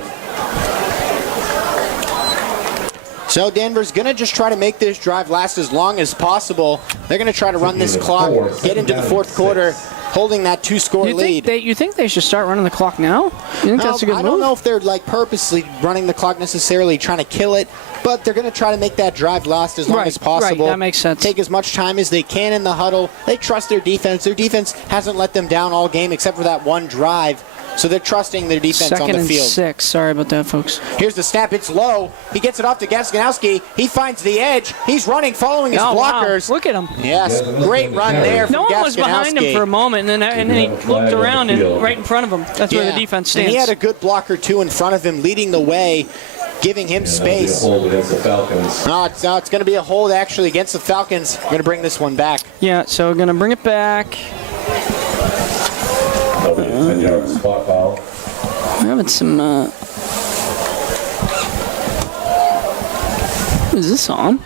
So Danvers going to just try to make this drive last as long as possible. They're going to try to run this clock, get into the 4th quarter, holding that 2-score lead. You think they should start running the clock now? You think that's a good move? I don't know if they're purposely running the clock necessarily, trying to kill it, but they're going to try to make that drive last as long as possible. Right, that makes sense. Take as much time as they can in the huddle. They trust their defense. Their defense hasn't let them down all game except for that one drive. So they're trusting their defense on the field. 2nd and 6. Sorry about that, folks. Here's the snap. It's low. He gets it off to Gaskinowski. He finds the edge. He's running, following his blockers. Wow. Look at him. Yes, great run there from Gaskinowski. No one was behind him for a moment, and then he looked around and right in front of him. That's where the defense stands. And he had a good blocker, too, in front of him, leading the way. giving him space. Hold against the Falcons. No, it's going to be a hold actually against the Falcons. We're going to bring this one back. Yeah, so we're going to bring it back. That'll be a 10-yard spot foul. We're having some... is this on?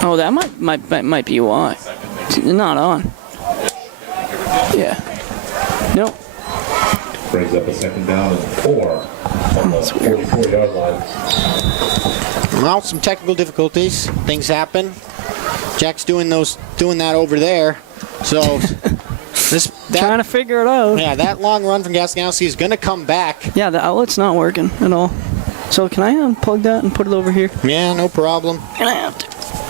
Oh, that might be why. It's not on. Yeah. Nope. Brings up a second down and 4 on the 44-yard line. Well, some technical difficulties. Things happen. Jack's doing that over there. So trying to figure it out. Yeah, that long run from Gaskowski is going to come back. Yeah, the outlet's not working at all. So can I unplug that and put it over here? Yeah, no problem. And I have to.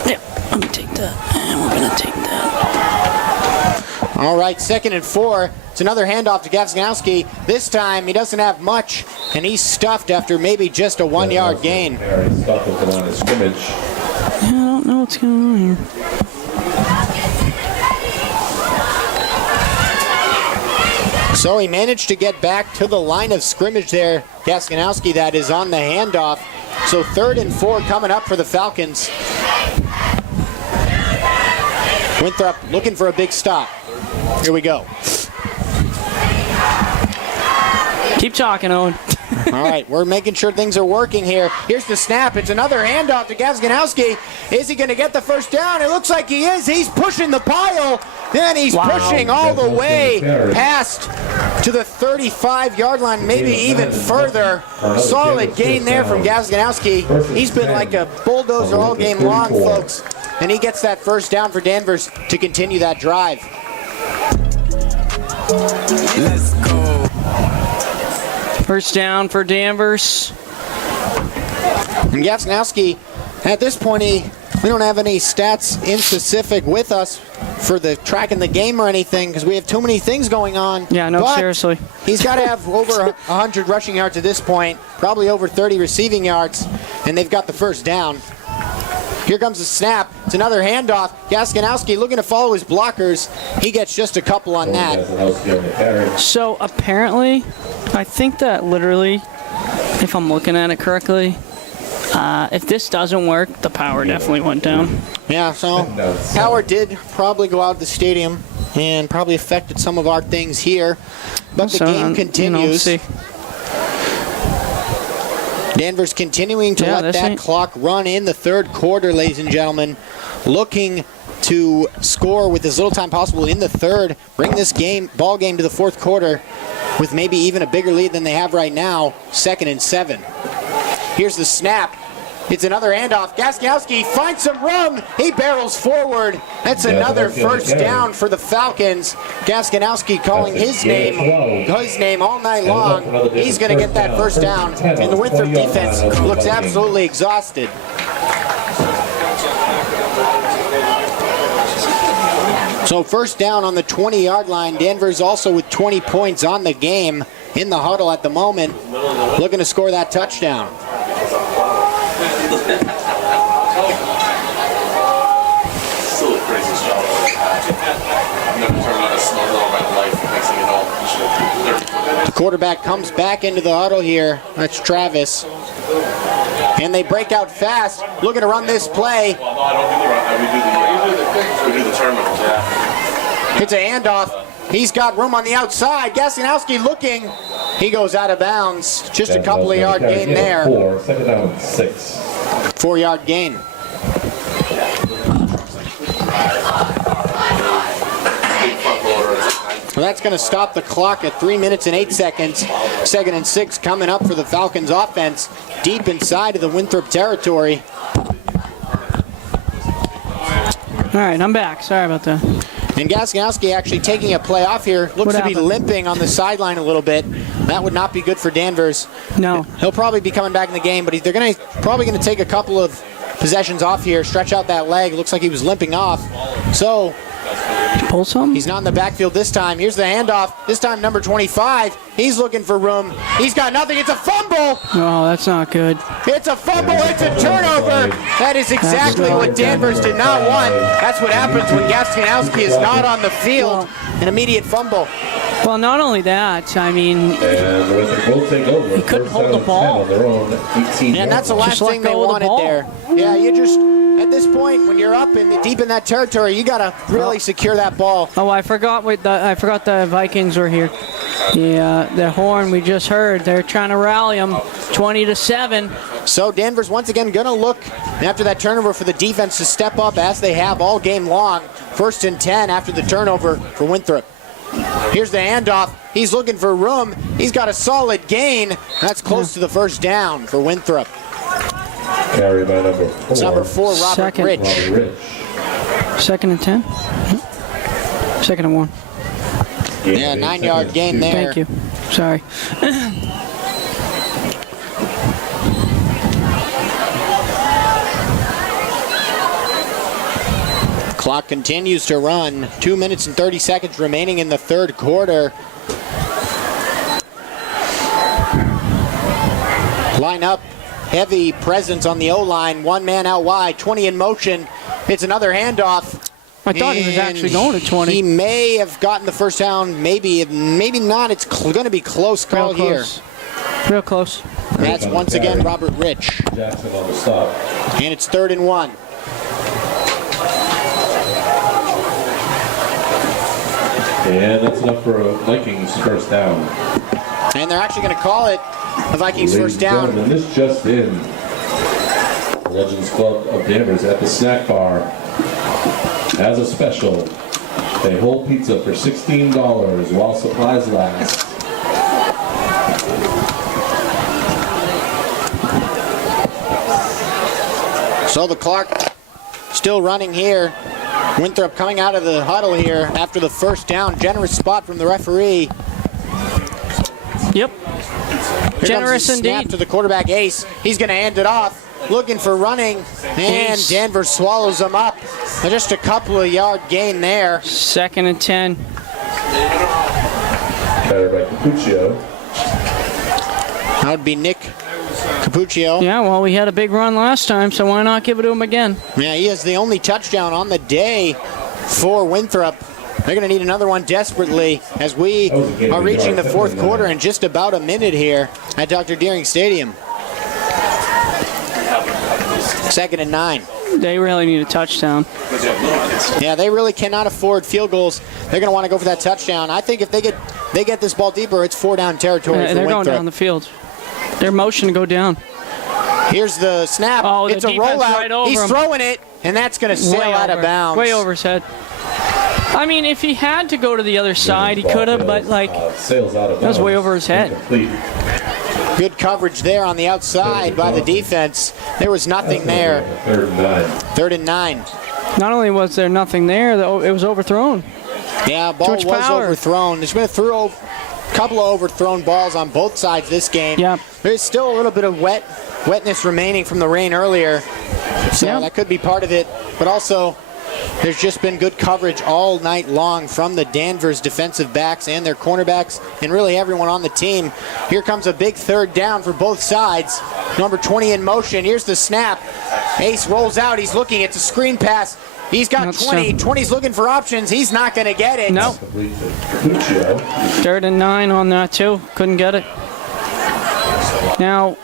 Yeah, let me take that. And we're going to take that. All right, 2nd and 4. It's another handoff to Gaskowski. This time he doesn't have much, and he's stuffed after maybe just a 1-yard gain. He's stuffed at the line of scrimmage. Yeah, I don't know what's going on here. So he managed to get back to the line of scrimmage there. Gaskanowski, that is on the handoff. So 3rd and 4 coming up for the Falcons. Winthrop looking for a big stop. Here we go. Keep talking, Owen. All right, we're making sure things are working here. Here's the snap. It's another handoff to Gaskanowski. Is he going to get the first down? It looks like he is. He's pushing the pile. Then he's pushing all the way past to the 35-yard line, maybe even further. Solid gain there from Gaskanowski. He's been like a bulldozer all game long, folks. And he gets that first down for Danvers to continue that drive. Let's go. First down for Danvers. And Gaskanowski, at this point, we don't have any stats in specific with us for the tracking the game or anything because we have too many things going on. Yeah, no, but seriously. He's got to have over 100 rushing yards at this point, probably over 30 receiving yards, and they've got the first down. Here comes the snap. It's another handoff. Gaskanowski looking to follow his blockers. He gets just a couple on that. So apparently, I think that literally, if I'm looking at it correctly, if this doesn't work, the power definitely went down. Yeah, so power did probably go out of the stadium and probably affected some of our things here. But the game continues. Danvers continuing to let that clock run in the 3rd quarter, ladies and gentlemen. Looking to score with as little time possible in the 3rd. Bring this ball game to the 4th quarter with maybe even a bigger lead than they have right now. 2nd and 7. Here's the snap. It's another handoff. Gaskanowski finds some room. He barrels forward. That's another first down for the Falcons. Gaskanowski calling his name all night long. He's going to get that first down. And the Winthrop defense looks absolutely exhausted. So first down on the 20-yard line. Danvers also with 20 points on the game in the huddle at the moment. Looking to score that touchdown. Still a crazy shot. I've never turned on a snorkel in my life mixing it all. The quarterback comes back into the huddle here. That's Travis. And they break out fast, looking to run this play. Well, no, I don't do the run. We do the terminals, yeah. It's a handoff. He's got room on the outside. Gaskanowski looking. He goes out of bounds. Just a couple of yard gain there. 2nd down, 6. 4-yard gain. Well, that's going to stop the clock at 3 minutes and 8 seconds. 2nd and 6 coming up for the Falcons offense. Deep inside of the Winthrop territory. All right, I'm back. Sorry about that. And Gaskanowski actually taking a play off here. Looks to be limping on the sideline a little bit. That would not be good for Danvers. No. He'll probably be coming back in the game, but they're probably going to take a couple of possessions off here, stretch out that leg. Looks like he was limping off. So pull some. He's not in the backfield this time. Here's the handoff. This time number 25. He's looking for room. He's got nothing. It's a fumble. Oh, that's not good. It's a fumble. It's a turnover. That is exactly what Danvers did not want. That's what happens when Gaskanowski is not on the field. An immediate fumble. Well, not only that, I mean, And the Winthrop will take over. He couldn't hold the ball. On their own 18 And that's the last thing they wanted there. Yeah, you just, at this point, when you're up and deep in that territory, you got to really secure that ball. Oh, I forgot the Vikings were here. Yeah, the horn we just heard. They're trying to rally them, 20-7. So Danvers once again going to look after that turnover for the defense to step up as they have all game long. 1st and 10 after the turnover for Winthrop. Here's the handoff. He's looking for room. He's got a solid gain. That's close to the first down for Winthrop. Carry by number 4. It's number 4, Robert Rich. 2nd and 10? 2nd and 1. Yeah, 9-yard gain there. Thank you. Sorry. Clock continues to run. 2 minutes and 30 seconds remaining in the third quarter. Line up. Heavy presence on the O-line. One man out wide. 20 in motion. It's another handoff. I thought he was actually going to 20. He may have gotten the first down. Maybe not. It's going to be close call here. Real close. That's once again Robert Rich. Jackson on the stop. And it's 3rd and 1. And that's enough for a Vikings first down. And they're actually going to call it a Vikings first down. And this just in. Legends Club of Danvers at the snack bar. As a special, a whole pizza for $16 while supplies last. So the clock still running here. Winthrop coming out of the huddle here after the first down. Generous spot from the referee. Yep. Here Generous comes the snap indeed. to the quarterback, Ace. He's going to hand it off. Looking for running. And Ace. Danvers swallows him up. Just a couple of yard gain there. 2nd and 10. Carried by Capuccio. That would be Nick Capuccio. Yeah, well, we had a big run last time, so why not give it to him again? Yeah, he is the only touchdown on the day for Winthrop. They're going to need another one desperately as we are reaching the fourth quarter in just about a minute here at Dr. Deering Stadium. 2nd and 9. They really need a touchdown. Yeah, they really cannot afford field goals. They're going to want to go for that touchdown. I think if they get this ball deeper, it's 4-down territory for They're Winthrop. going down the field. They're motion to go down. Here's the snap. Oh, it's a rollout. Right He's throwing it, and that's going to sail out of bounds. Way over his head. I mean, if he had to go to the other side, he could have, but like, sails out of bounds. that was way over his head. Incomplete. Good coverage there on the outside by the defense. There was nothing there. 3rd and 9. 3rd and 9. Not only was there nothing there, though, it was overthrown. Yeah, ball was power. overthrown. There's been a couple of overthrown balls on both sides this game. Yeah. There's still a little bit of wetness remaining from the rain earlier, so that could be part of it. But also, there's just been good coverage all night long from the Danvers defensive backs and their cornerbacks and really everyone on the team. Here comes a big 3rd down for both sides. Number 20 in motion. Here's the snap. Ace rolls out. He's looking. It's a screen pass. He's got 20. 20's looking for options. He's not going to get it. No. 3rd and 9 on that, too. Couldn't get it. Now,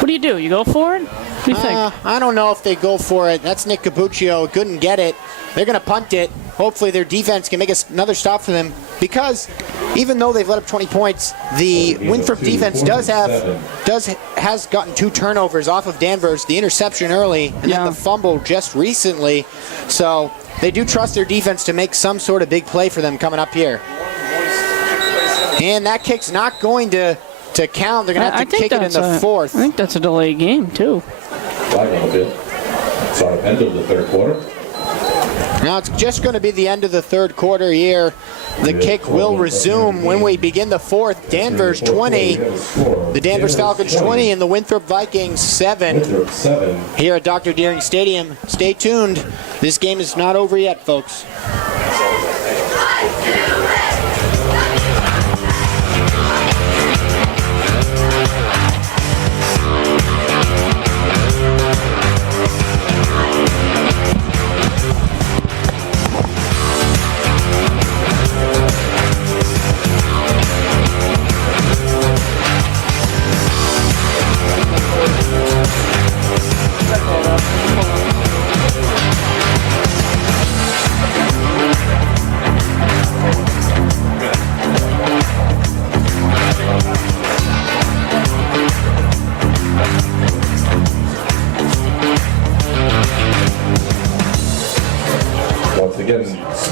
what do? You go for it? What do you think? I don't know if they go for it. That's Nick Capuccio. Couldn't get it. They're going to punt it. Hopefully their defense can make another stop for them because even though they've let up 20 points, the Winthrop defense has gotten 2 turnovers off of Danvers, the interception early and then the fumble just recently. So they do trust their defense to make some sort of big play for them coming up here. And that kick's not going to count. They're going to have to kick it in the 4th. I think that's a delayed game, too. Flag on the field. So end of the 3rd quarter. Now it's just going to be the end of the 3rd quarter here. The kick will resume when we begin the 4th. Danvers 20, the Danvers Falcons 20, and the Winthrop Vikings 7. Here at Dr. Deering Stadium. Stay tuned. This game is not over yet, folks.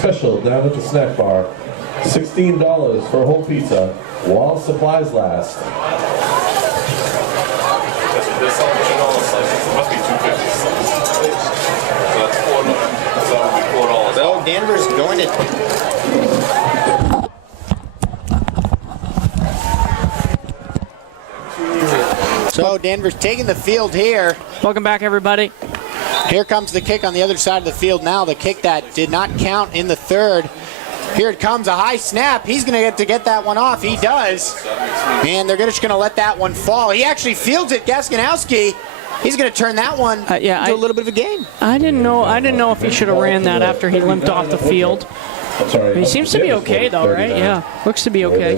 Special down at the snack bar. $16 for a whole pizza while supplies last. There's some $2 slices. It must be $2.50 slices. So that's $4. So that would be $4. So Danvers going to... So Danvers taking the field here. Welcome back, everybody. Here comes the kick on the other side of the field now. The kick that did not count in the third. Here it comes, a high snap. He's going to get that one off. He does. And they're just going to let that one fall. He actually fields it, Gaskinowski. He's going to turn that one into a little bit of a gain. I didn't know if he should have ran that after he limped off the field. He seems to be okay, though, right? Yeah, looks to be okay.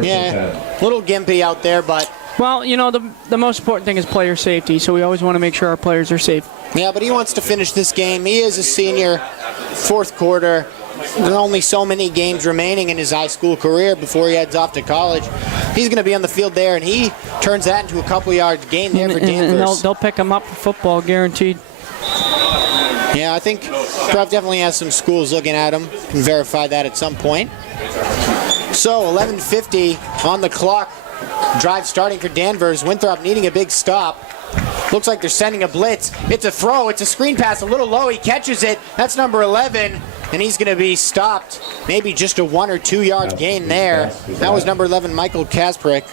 Yeah, a little gimpy out there, but... Well, you know, the most important thing is player safety, so we always want to make sure our players are safe. Yeah, but he wants to finish this game. He is a senior, fourth quarter. There's only so many games remaining in his high school career before he heads off to college. He's going to be on the field there, and he turns that into a couple-yard gain there for Danvers. And they'll pick him up for football, guaranteed. Yeah, I think Trev definitely has some schools looking at him. Can verify that at some point. So, 11:50 on the clock. Drive starting for Danvers. Winthrop needing a big stop. Looks like they're sending a blitz. It's a throw. It's a screen pass a little low. He catches it. That's number 11, and he's going to be stopped. Maybe just a 1 or 2 yard gain there. That was number 11, Michael Kasperzak.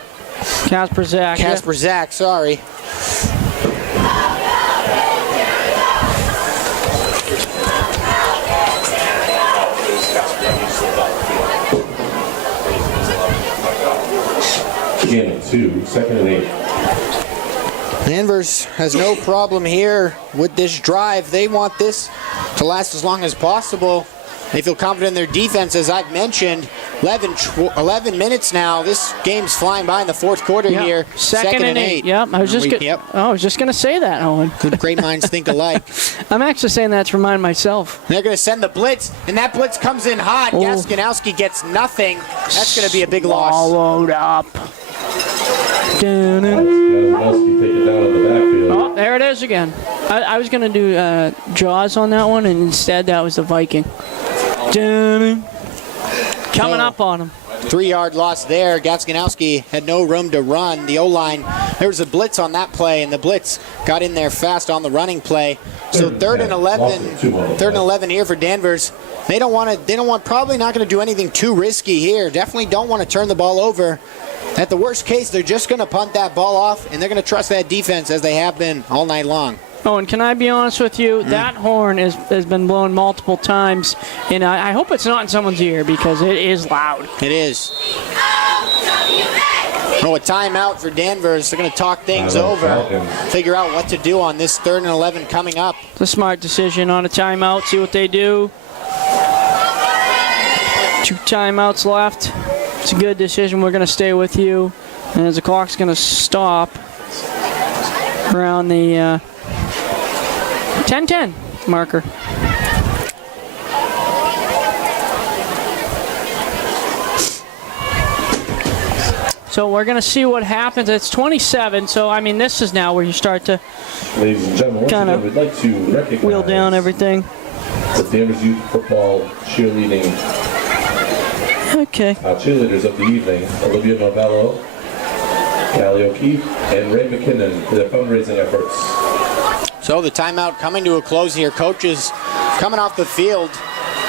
Kasperzak, sorry. Again, 2, 2nd and 8. Danvers has no problem here with this drive. They want this to last as long as possible. They feel confident in their defense, as I've mentioned. 11 minutes now. This game's flying by in the fourth quarter here. 2nd and 8. Yep, I was just going to say that, Owen. Great minds think alike. I'm actually saying that to remind myself. They're going to send the blitz, and that blitz comes in hot. Gaskinowski gets nothing. That's going to be a big loss. Swallowed up. Oh, there it is again. I was going to do Jaws on that one, and instead that was the Viking. Coming up on him. 3 yard loss there. Gaskinowski had no room to run. The O-line, there was a blitz on that play, and the blitz got in there fast on the running play. So 3rd and 11 here for Danvers. They don't want, probably not going to do anything too risky here. Definitely don't want to turn the ball over. At the worst case, they're just going to punt that ball off, and they're going to trust that defense as they have been all night long. Oh, and can I be honest with you? That horn has been blown multiple times, and I hope it's not in someone's ear because it is loud. It is. Oh, a timeout for Danvers. They're going to talk things over, figure out what to do on this 3rd and 11 coming up. It's a smart decision on a timeout. See what they do. 2 timeouts left. It's a good decision. We're going to stay with you. And as the clock's going to stop around the 10-10 marker. So we're going to see what happens. It's 27, so I mean this is now where you start to kind of we'd like to recognize wheel down everything. The Danvers Youth Football cheerleading cheerleaders of the evening, Olivia Novello, Callie O'Keefe, and Ray McKinnon for their fundraising efforts. So the timeout coming to a close here. Coaches coming off the field.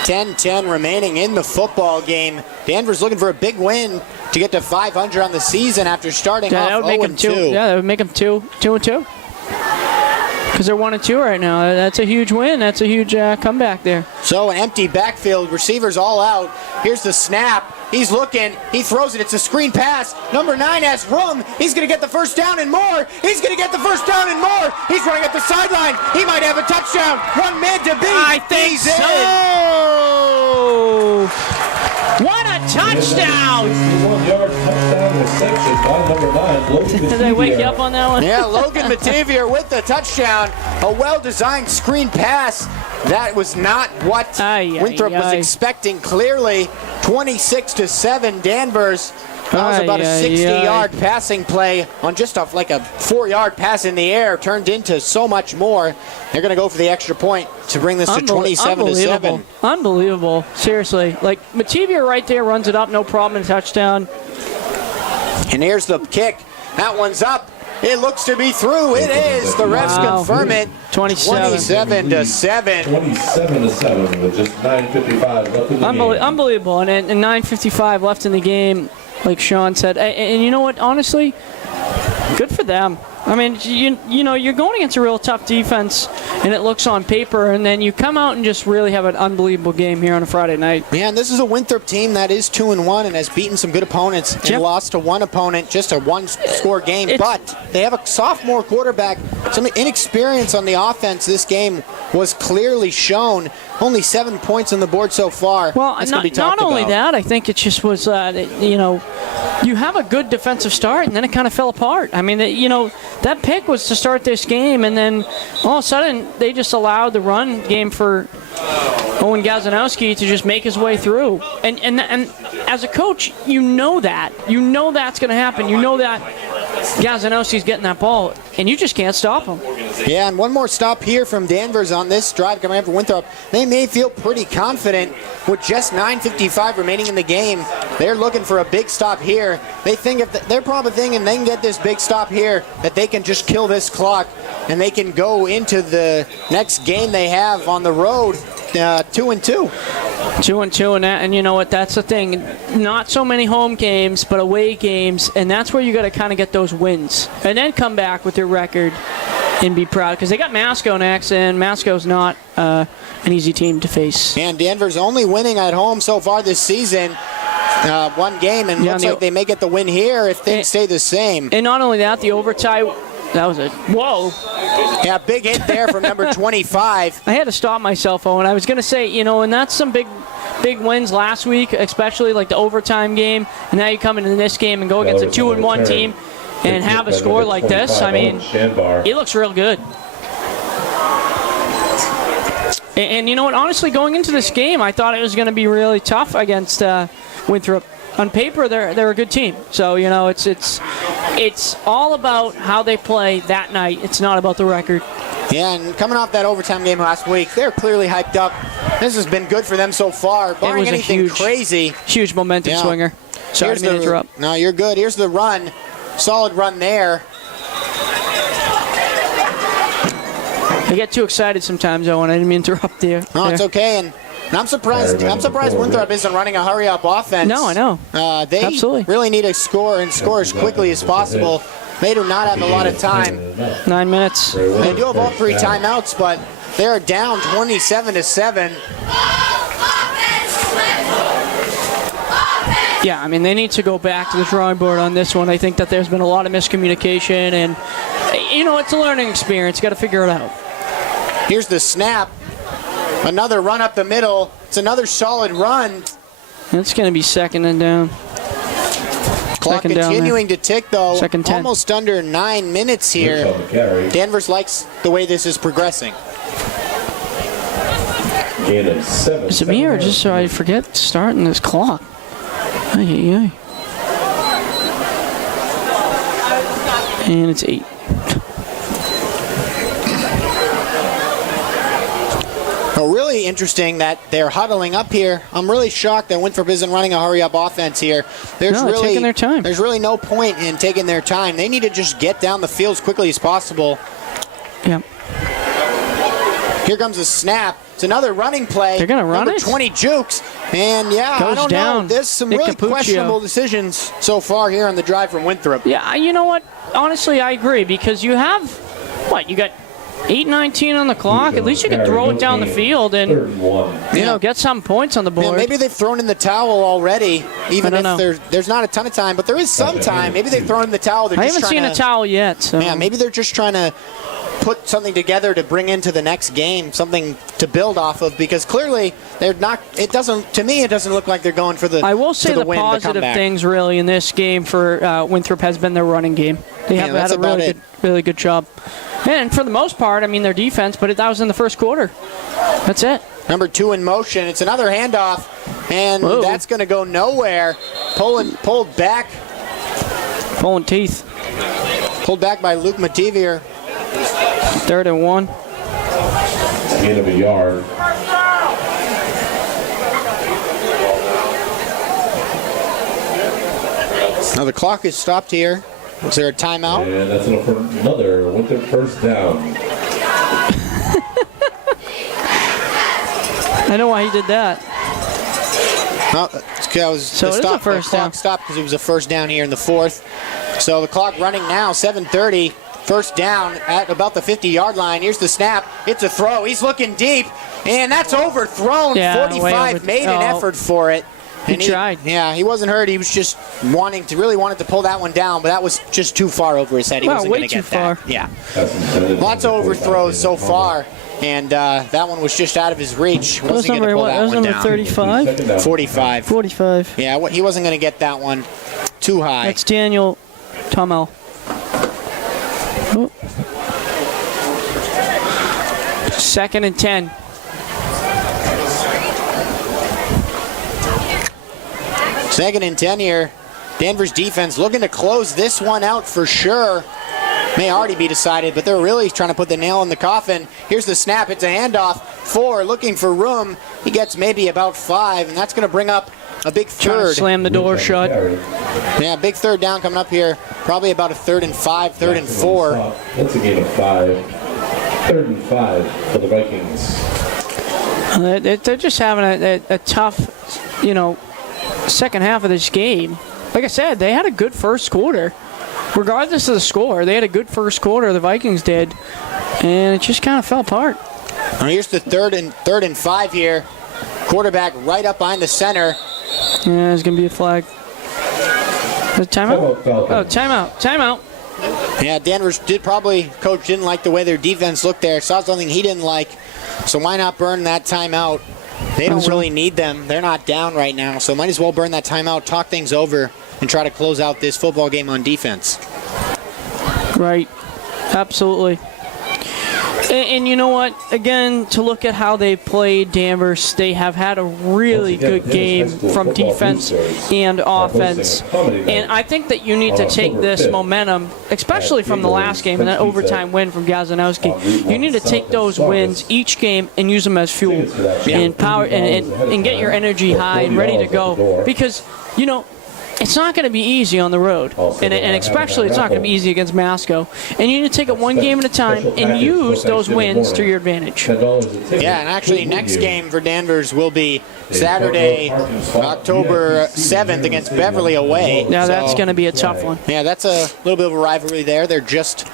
10-10 remaining in the football game. Danvers looking for a big win to get to 500 on the season after starting off 0-2. Yeah, that would make them 2-2. Because they're 1-2 right now. That's a huge win. That's a huge comeback there. So an empty backfield. Receivers all out. Here's the snap. He's looking. He throws it. It's a screen pass. Number 9 has room. He's going to get the first down and more. He's going to get the first down and more. He's running up the sideline. He might have a touchdown. 1 man to beat. I think so. What a touchdown! 1-yard touchdown reception by number 9, Logan Did they wake you up on that one? Yeah, Logan Mativier with the touchdown. A well-designed screen pass. That was not what Winthrop was expecting. Clearly, 26-7 Danvers. That was about a 60-yard passing play on just like a 4-yard pass in the air. Turned into so much more. They're going to go for the extra point to bring this to 27-7. Unbelievable. Seriously. Like, Matevia right there runs it up, no problem, a touchdown. And here's the kick. That one's up. It looks to be through. It is. The refs confirm it. 27-7. 27-7 with just 9:55 left in the game. Unbelievable. And 9:55 left in the game, like Sean said. And you know what? Honestly, good for them. I mean, you know, you're going against a real tough defense, and it looks on paper, and then you come out and just really have an unbelievable game here on a Friday night. Yeah, and this is a Winthrop team that is 2-1 and has beaten some good opponents and lost to one opponent, just a one-score game. But they have a sophomore quarterback, some inexperience on the offense. This game was clearly shown. Only 7 points on the board so far. Well, not only that, I think it just was, you know, you have a good defensive start, and then it kind of fell apart. I mean, you know, that pick was to start this game, and then all of a sudden they just allowed the run game for Owen Gazanowski to just make his way through. And as a coach, you know that. You know that's going to happen. You know that Gazanowski's getting that ball, and you just can't stop him. Yeah, and one more stop here from Danvers on this drive coming up for Winthrop. They may feel pretty confident with just 9:55 remaining in the game. They're looking for a big stop here. They think they're probably thinking they can get this big stop here, that they can just kill this clock, and they can go into the next game they have on the road 2-2. 2-2, and you know what? That's the thing. Not so many home games, but away games, and that's where you got to kind of get those wins, and then come back with your record and be proud, because they got Masco next, and Masco's not an easy team to face. And Danvers only winning at home so far this season. One game, and looks like they may get the win here if things stay the same. And not only that, the overtime. That was whoa. Yeah, big hit there from number 25. I had to stop myself, Owen. I was going to say, you know, and that's some big wins last week, especially like the overtime game. And now you come into this game and go against a 2-1 team and have a score like this. I mean, it looks real good. And you know what? Honestly, going into this game, I thought it was going to be really tough against Winthrop. On paper, they're a good team. So, you know, it's all about how they play that night. It's not about the record. Yeah, and coming off that overtime game last week, they're clearly hyped up. This has been good for them so far, barring anything crazy. Huge momentum swinger. Sorry to interrupt. No, you're good. Here's the run. Solid run there. I get too excited sometimes, Owen. I didn't mean to interrupt you. No, it's okay. And I'm surprised Winthrop isn't running a hurry-up offense. No, I know. They Absolutely. really need to score and score as quickly as possible. They do not have a lot of time. 9 minutes. They do have all 3 timeouts, but they're down 27-7. Yeah, I mean, they need to go back to the drawing board on this one. I think that there's been a lot of miscommunication, and, you know, it's a learning experience. Got to figure it out. Here's the snap. Another run up the middle. It's another solid run. It's going to be second and down. Clock continuing to tick, though. Second 10. Almost under 9 minutes here. Danvers likes the way this is progressing. Is it me or just so I forget starting this clock? And it's 8. Really interesting that they're huddling up here. I'm really shocked that Winthrop isn't running a hurry-up offense here. They're taking their time. There's really no point in taking their time. They need to just get down the field as quickly as possible. Yeah. Here comes a snap. It's another running play. They're going to run Number 20 jukes. And, yeah, Goes I don't down. know. There's some really questionable decisions so far here on the drive from Winthrop. Yeah, you know what? Honestly, I agree, because you have, you got 8:19 on the clock. At least you can throw it down the field and, you know, get some points on the board. Yeah, maybe they've thrown in the towel already, even if there's not a ton of time, but there is some time. Maybe they've thrown in the towel. I haven't seen a towel yet. So. Yeah, maybe they're just trying to put something together to bring into the next game, something to build off of, because clearly they're not. It doesn't look like they're going for the. I will say the win, positive things really in this game for Winthrop has been their running game. They have had a really good job. And for the most part, I mean, their defense, but that was in the first quarter. That's it. Number 2 in motion. It's another handoff, and that's going to go nowhere. Pulled back Pulling teeth. Pulled back by Luke Mativier. 3rd and 1. Gain of a yard. Now the clock is stopped here. Was there a timeout? And that's another Winthrop first down. I know why he did that. Oh, So it is a first down. The clock stopped because it was a first down here in the 4th. So the clock running now, 7:30. First down at about the 50-yard line. Here's the snap. It's a throw. He's looking deep, and that's overthrown. Yeah, 45 made an effort for it. And he tried. Yeah, he wasn't hurt. He was just wanted to pull that one down, but that was just too far over his head. He wasn't going to get that. Yeah. Lots of overthrows so far, and that one was just out of his reach. That was number 35? 45. 45. Yeah, he wasn't going to get that one too high. That's Daniel Tomel. Oh. 2nd and 10. Second and 10 here. Danvers defense looking to close this one out for sure. May already be decided, but they're really trying to put the nail in the coffin. Here's the snap. It's a handoff. 4 looking for room. He gets maybe about 5, and that's going to bring up a big third. Slam the door shut. Yeah, big third down coming up here. Probably about a 3rd and 5, 3rd and 4. That's a gain of 5. 3rd and 5 for the Vikings. They're just having a tough, second half of this game. Like I said, they had a good first quarter. Regardless of the score, they had a good first quarter, the Vikings did, and it just kind of fell apart. Now here's the third and 5 here. Quarterback right up behind the center. Yeah, there's going to be a flag. Is it timeout? Oh, timeout. Yeah, Danvers coach didn't like the way their defense looked there. Saw something he didn't like, so why not burn that timeout? They don't really need them. They're not down right now, so might as well burn that timeout, talk things over, and try to close out this football game on defense. Right. Absolutely. And you know what? Again, to look at how they played Danvers, they have had a really good game from defense and offense. And I think that you need to take this momentum, especially from the last game and that overtime win from Gazanowski. You need to take those wins each game and use them as fuel and power and get your energy high and ready to go. Because, it's not going to be easy on the road, and especially it's not going to be easy against Masco. And you need to take it one game at a time and use those wins to your advantage. Yeah, and actually next game for Danvers will be Saturday, October 7th against Beverly away. Now that's going to be a tough one. Yeah, that's a little bit of a rivalry there. They're just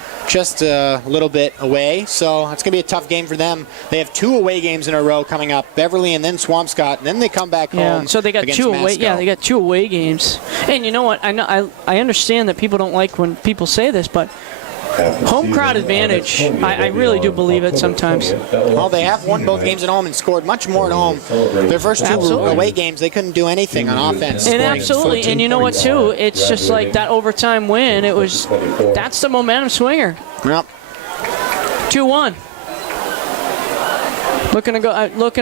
a little bit away, so it's going to be a tough game for them. They have 2 away games in a row coming up, Beverly and then Swampscott, and then they come back home. So they got 2 away. Yeah, they got 2 away games. And you know what? I understand that people don't like when people say this, but home crowd advantage, I really do believe it sometimes. Well, they have won both games at home and scored much more at home. Their first 2 away games, they couldn't do anything on offense. And absolutely, and you know what, too? It's just like that overtime win. That's the momentum swinger. Yep. 2-1. Looking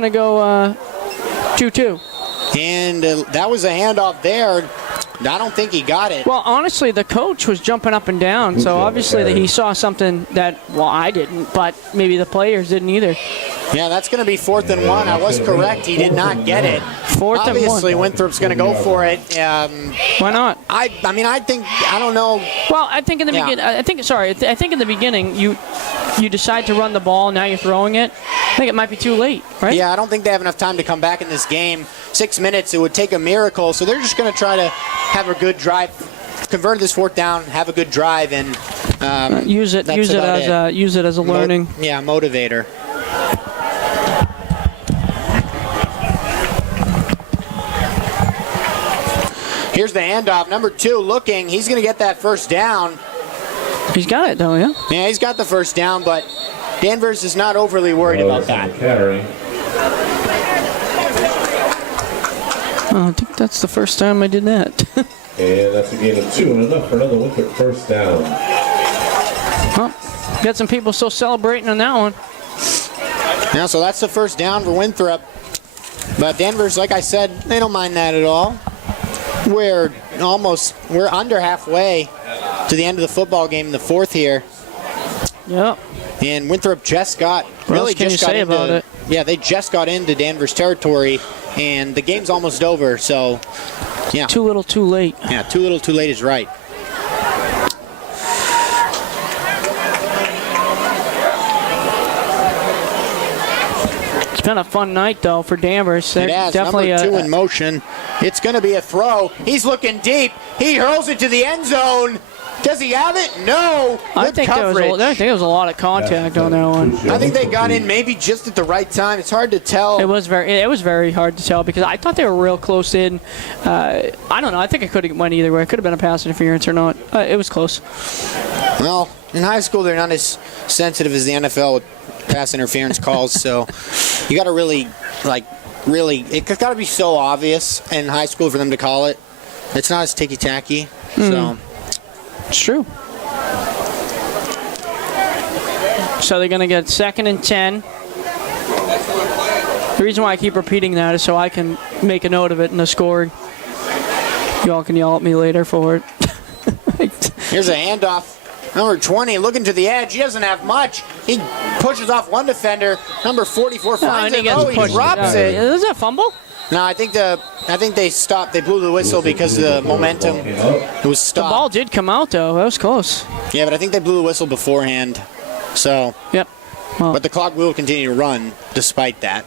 to go 2-2. And that was a handoff there. I don't think he got it. Well, honestly, the coach was jumping up and down, so obviously that he saw something that, I didn't, but maybe the players didn't either. Yeah, that's going to be 4th and 1. I was correct. He did not get it. 4th and 1. Obviously, Winthrop's going to go for it. Why not? I don't know. Well, I think in the beginning. I think in the beginning you decide to run the ball. Now you're throwing it. I think it might be too late, right? Yeah, I don't think they have enough time to come back in this game. 6 minutes, it would take a miracle. So they're just going to try to have a good drive, convert this 4th down, have a good drive, and use it as a learning. Motivator. Here's the handoff. Number 2 looking. He's going to get that first down. He's got it, though, yeah? Yeah, he's got the first down, but Danvers is not overly worried about that. I think that's the first time I did that. And that's a gain of 2 and enough for another Winthrop first down. Well, got some people still celebrating on that one. Yeah, so that's the first down for Winthrop. But Danvers, like I said, they don't mind that at all. We're under halfway to the end of the football game in the fourth here. Yep. And Winthrop just got What can you say about it? Yeah, they just got into Danvers territory, and the game's almost over. So, yeah. Too little, too late. Yeah, too little, too late is right. It's been a fun night, though, for Danvers. It has. Definitely Number 2 in motion. It's going to be a throw. He's looking deep. He hurls it to the end zone. Does he have it? No. I think there was a lot of contact on that one. I think they got in maybe just at the right time. It's hard to tell. It was very hard to tell because I thought they were real close in. I don't know. I think it could have went either way. It could have been a pass interference or not. It was close. Well, in high school they're not as sensitive as the NFL with pass interference calls, so you got to really, it's got to be so obvious in high school for them to call it. It's not as ticky-tacky, so. It's true. So they're going to get 2nd and 10. The reason why I keep repeating that is so I can make a note of it in the scoring. Y'all can yell at me later for it. Here's a handoff. Number 20 looking to the edge. He doesn't have much. He pushes off one defender. Number 44 finds it. Oh, he drops it. Is that a fumble? No, I think they stopped. They blew the whistle because of the momentum. It was stopped. The ball did come out, though. That was close. Yeah, but I think they blew the whistle beforehand. So. Yep. Well, but the clock will continue to run despite that.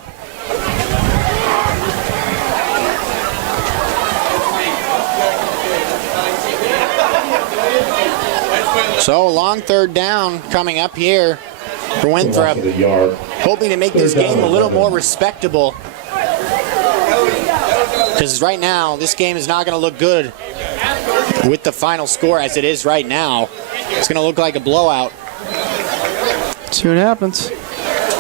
So, long 3rd down coming up here for Winthrop. Hoping to make this game a little more respectable. Because right now, this game is not going to look good with the final score as it is right now. It's going to look like a blowout. See what happens.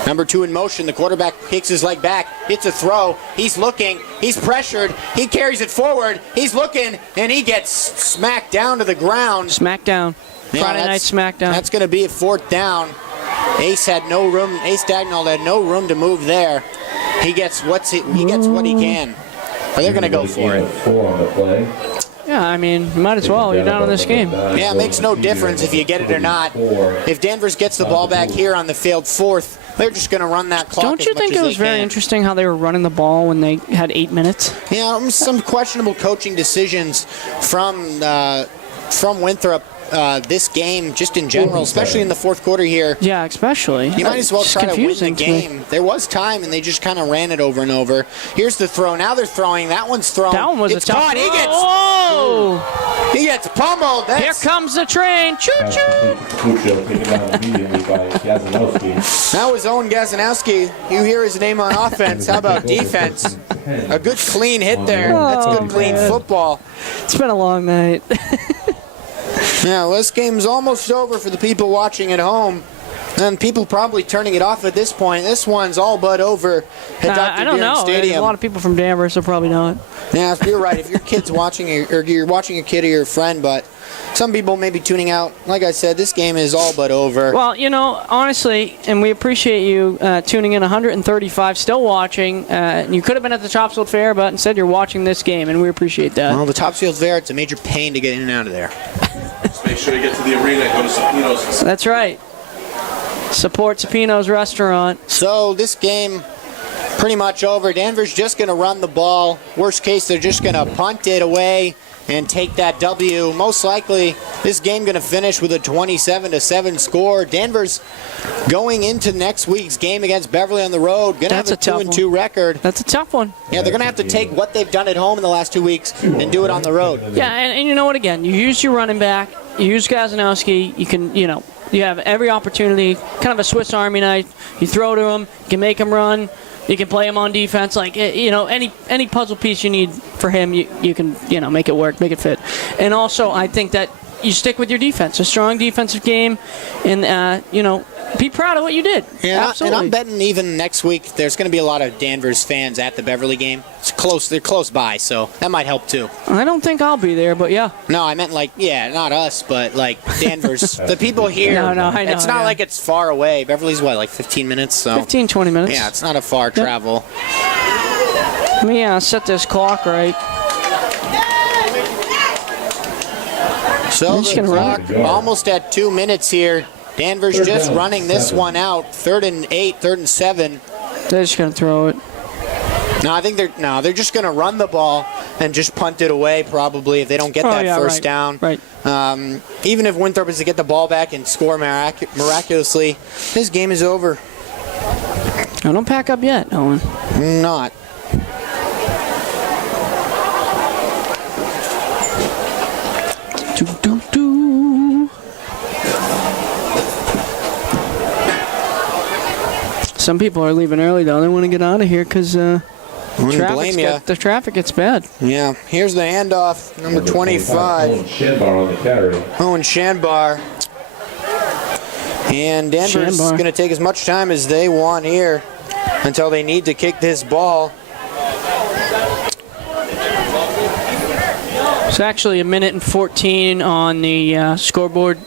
Number 2 in motion. The quarterback kicks his leg back. Hits a throw. He's looking. He's pressured. He carries it forward. He's looking, and he gets smacked down to the ground. Smackdown. Friday night smackdown. That's going to be a 4th down. Ace had no room. Ace Dagnall had no room to move there. He gets what he can. But they're going to go for it. 4 on the play. Yeah, I mean, you might as well. You're down in this game. Yeah, it makes no difference if you get it or not. If Danvers gets the ball back here on the failed 4th, they're just going to run that clock. Don't you think it was very interesting how they were running the ball when they had 8 minutes? Yeah, some questionable coaching decisions from Winthrop. This game, just in general, especially in the 4th quarter here. Yeah, especially. You might as well try to win the game. There was time, and they just kind of ran it over and over. Here's the throw. Now they're throwing. That one's thrown. That one was it's a tough. Whoa! He gets pummeled. Here comes the train. Choo-choo! That was Owen Gazanowski. You hear his name on offense. How about defense? A good, clean hit there. That's good, clean football. It's been a long night. Now, this game's almost over for the people watching at home. And people probably turning it off at this point. This one's all but over at Dr. I don't know. Stadium. There's a lot of people from Danvers, so probably not. Yeah, you're right. If your kid's watching, or you're watching a kid or your friend, but some people may be tuning out. Like I said, this game is all but over. Well, you know, honestly, and we appreciate you tuning in, 135 still watching. You could have been at the Topsfield Fair, but instead you're watching this game, and we appreciate that. Well, the Topsfield Fair, it's a major pain to get in and out of there. Just make sure you get to the arena and go to Sapino's. That's right. Support Sapino's restaurant. So this game pretty much over. Danvers just going to run the ball. Worst case, they're just going to punt it away and take that W. Most likely, this game going to finish with a 27-7 score. Danvers going into next week's game against Beverly on the road. Going to have a 2-2 record. That's a tough one. Yeah, they're going to have to take what they've done at home in the last 2 weeks and do it on the road. Yeah, and you know what? Again, you use your running back. You use Gazanowski. You can, you know, you have every opportunity. Kind of a Swiss Army knife. You throw to him. You can make him run. You can play him on defense. Like, you know, any puzzle piece you need for him, you can, you know, make it work, make it fit. And also, I think that you stick with your defense, a strong defensive game, and, you know, be proud of what you did. Yeah, absolutely. And I'm betting even next week there's going to be a lot of Danvers fans at the Beverly game. It's close. They're close by, so that might help too. I don't think I'll be there, but yeah. No, I meant like, yeah, not us, but like Danvers. The people here. No, I know. It's not like it's far away. Beverly's what, like 15 minutes? So 15, 20 minutes. Yeah, it's not a far travel. Let me set this clock right. So the clock almost at 2 minutes here. Danvers just running this one out. 3rd and 8, 3rd and 7. They're just going to throw it. No, I think they're just going to run the ball and just punt it away probably if they don't get that first down. Right. Even if Winthrop is to get the ball back and score miraculously, this game is over. Oh, don't pack up yet, Owen. Not. Some people are leaving early, though. They want to get out of here because the traffic gets bad. Yeah. Here's the handoff, number 25. Owen Shanbar on the carry. Owen Shanbar. And Danvers is going to take as much time as they want here until they need to kick this ball. It's actually 1:14 on the scoreboard.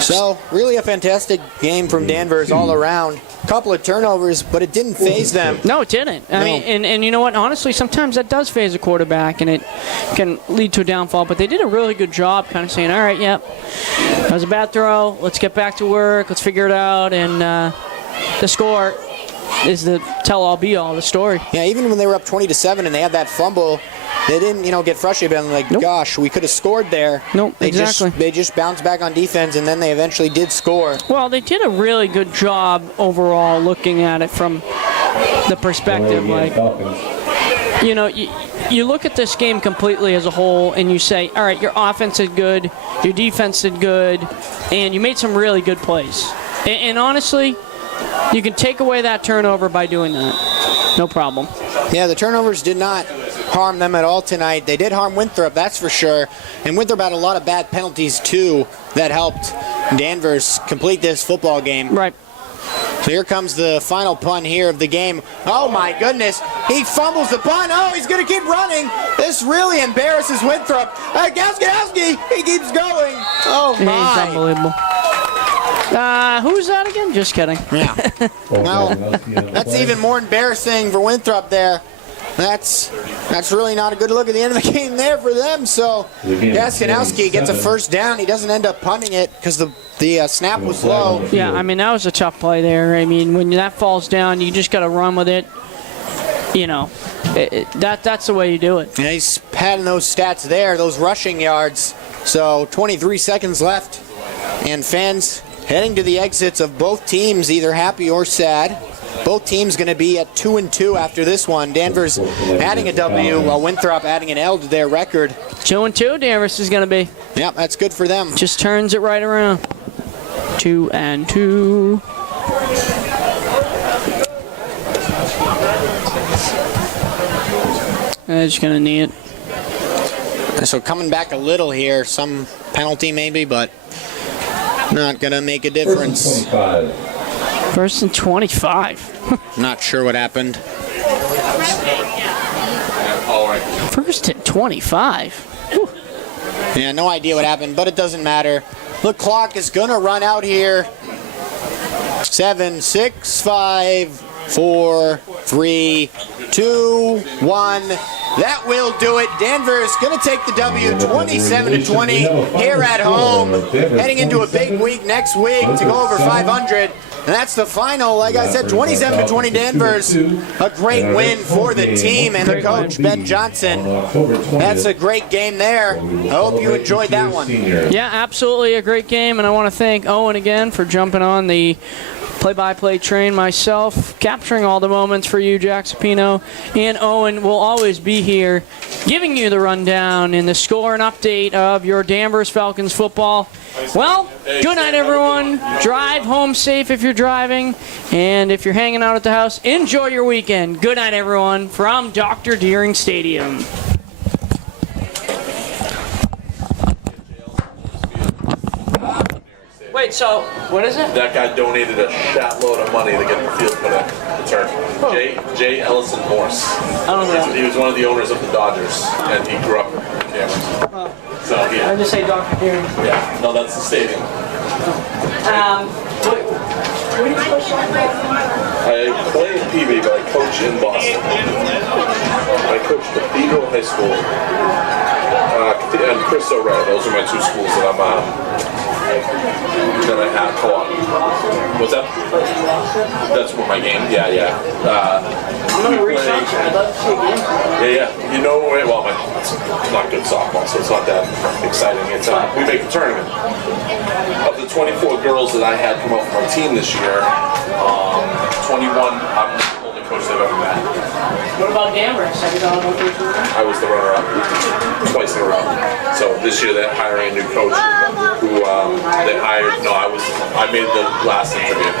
So, really a fantastic game from Danvers all around. Couple of turnovers, but it didn't faze them. No, it didn't. I mean, and you know what? Honestly, sometimes that does faze a quarterback, and it can lead to a downfall. But they did a really good job kind of saying, all right, yep, that was a bad throw. Let's get back to work. Let's figure it out. And the score is the tell-all, be-all, the story. Yeah, even when they were up 20-7 and they had that fumble, they didn't, get frustrated and like, gosh, we could have scored there. Nope, exactly. They just bounced back on defense, and then they eventually did score. Well, they did a really good job overall looking at it from the perspective. Like, you look at this game completely as a whole, and you say, all right, your offense did good, your defense did good, and you made some really good plays. And honestly, you can take away that turnover by doing that. No problem. Yeah, the turnovers did not harm them at all tonight. They did harm Winthrop, that's for sure. And Winthrop had a lot of bad penalties, too, that helped Danvers complete this football game. Right. So here comes the final punt here of the game. Oh, my goodness. He fumbles the punt. Oh, he's going to keep running. This really embarrasses Winthrop. Gowski, he keeps going. Oh, my. He's unbelievable. Who's that again? Just kidding. Yeah. Well, that's even more embarrassing for Winthrop there. That's really not a good look at the end of the game there for them. So Gaskinowski gets a first down. He doesn't end up punting it because the snap was low. Yeah, I mean, that was a tough play there. I mean, when that falls down, you just got to run with it. That's the way you do it. Yeah, he's padding those stats there, those rushing yards. So 23 seconds left. And fans heading to the exits of both teams, either happy or sad. Both teams going to be at 2-2 after this one. Danvers adding a W, while Winthrop adding an L to their record. 2-2, Danvers is going to be. Yep, that's good for them. Just turns it right around. 2-2. I'm just going to knee it. So coming back a little here, some penalty maybe, but not going to make a difference. First and 25. Not sure what happened. First and 25. Whew. Yeah, no idea what happened, but it doesn't matter. The clock is going to run out here. 7, 6, 5, 4, 3, 2, 1. That will do it. Danvers going to take the W 27-20 here at home. Heading into a big week next week to go over 500. And that's the final. Like I said, 27-20 Danvers. A great win for the team and the coach, Ben Johnson. That's a great game there. I hope you enjoyed that one. Yeah, absolutely a great game. And I want to thank Owen again for jumping on the play-by-play train myself, capturing all the moments for you, Jack Sapino. And Owen will always be here giving you the rundown and the score and update of your Danvers Falcons football. Well, good night, everyone. Drive home safe if you're driving. And if you're hanging out at the house, enjoy your weekend. Good night, everyone, from Dr. Deering Stadium. Wait, so what is it? That guy donated a shitload of money to get the field put in. The turf. Oh. J. Ellison Morse. I don't know. He was one of the owners of the Dodgers, and he grew up in Danvers. Oh. So I just say Dr. Deering. Yeah, no, that's the stadium. What do you play soccer? I play in PB, but I coach in Boston. I coach Cathedral High School. and Chris O'Reilly. Those are my two schools that I'm that I have co-op. What's that? That's what my game. Yeah. I'm gonna research it. I'd love to see a game. Yeah. You know, well, it's not good softball, so it's not that exciting. It's we make the tournament. Of the 24 girls that I had come up from our team this year, 21. I'm the only coach they've ever met. What about Danvers? Have you gone over to I was the runner-up twice in a row. So this year they're hiring a new coach who they hired. No, I made the last interview.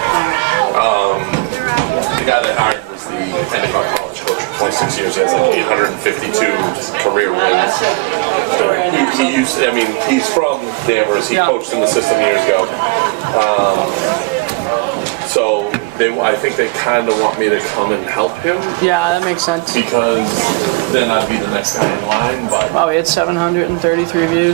The guy they hired was the Endicott College coach for 26 years. He has like 852 career wins. He's from Danvers. He coached in the system years ago. So I think they kind of want me to come and help him. Yeah, that makes sense. Because then I'd be the next guy in line. But wow, we had 733 views.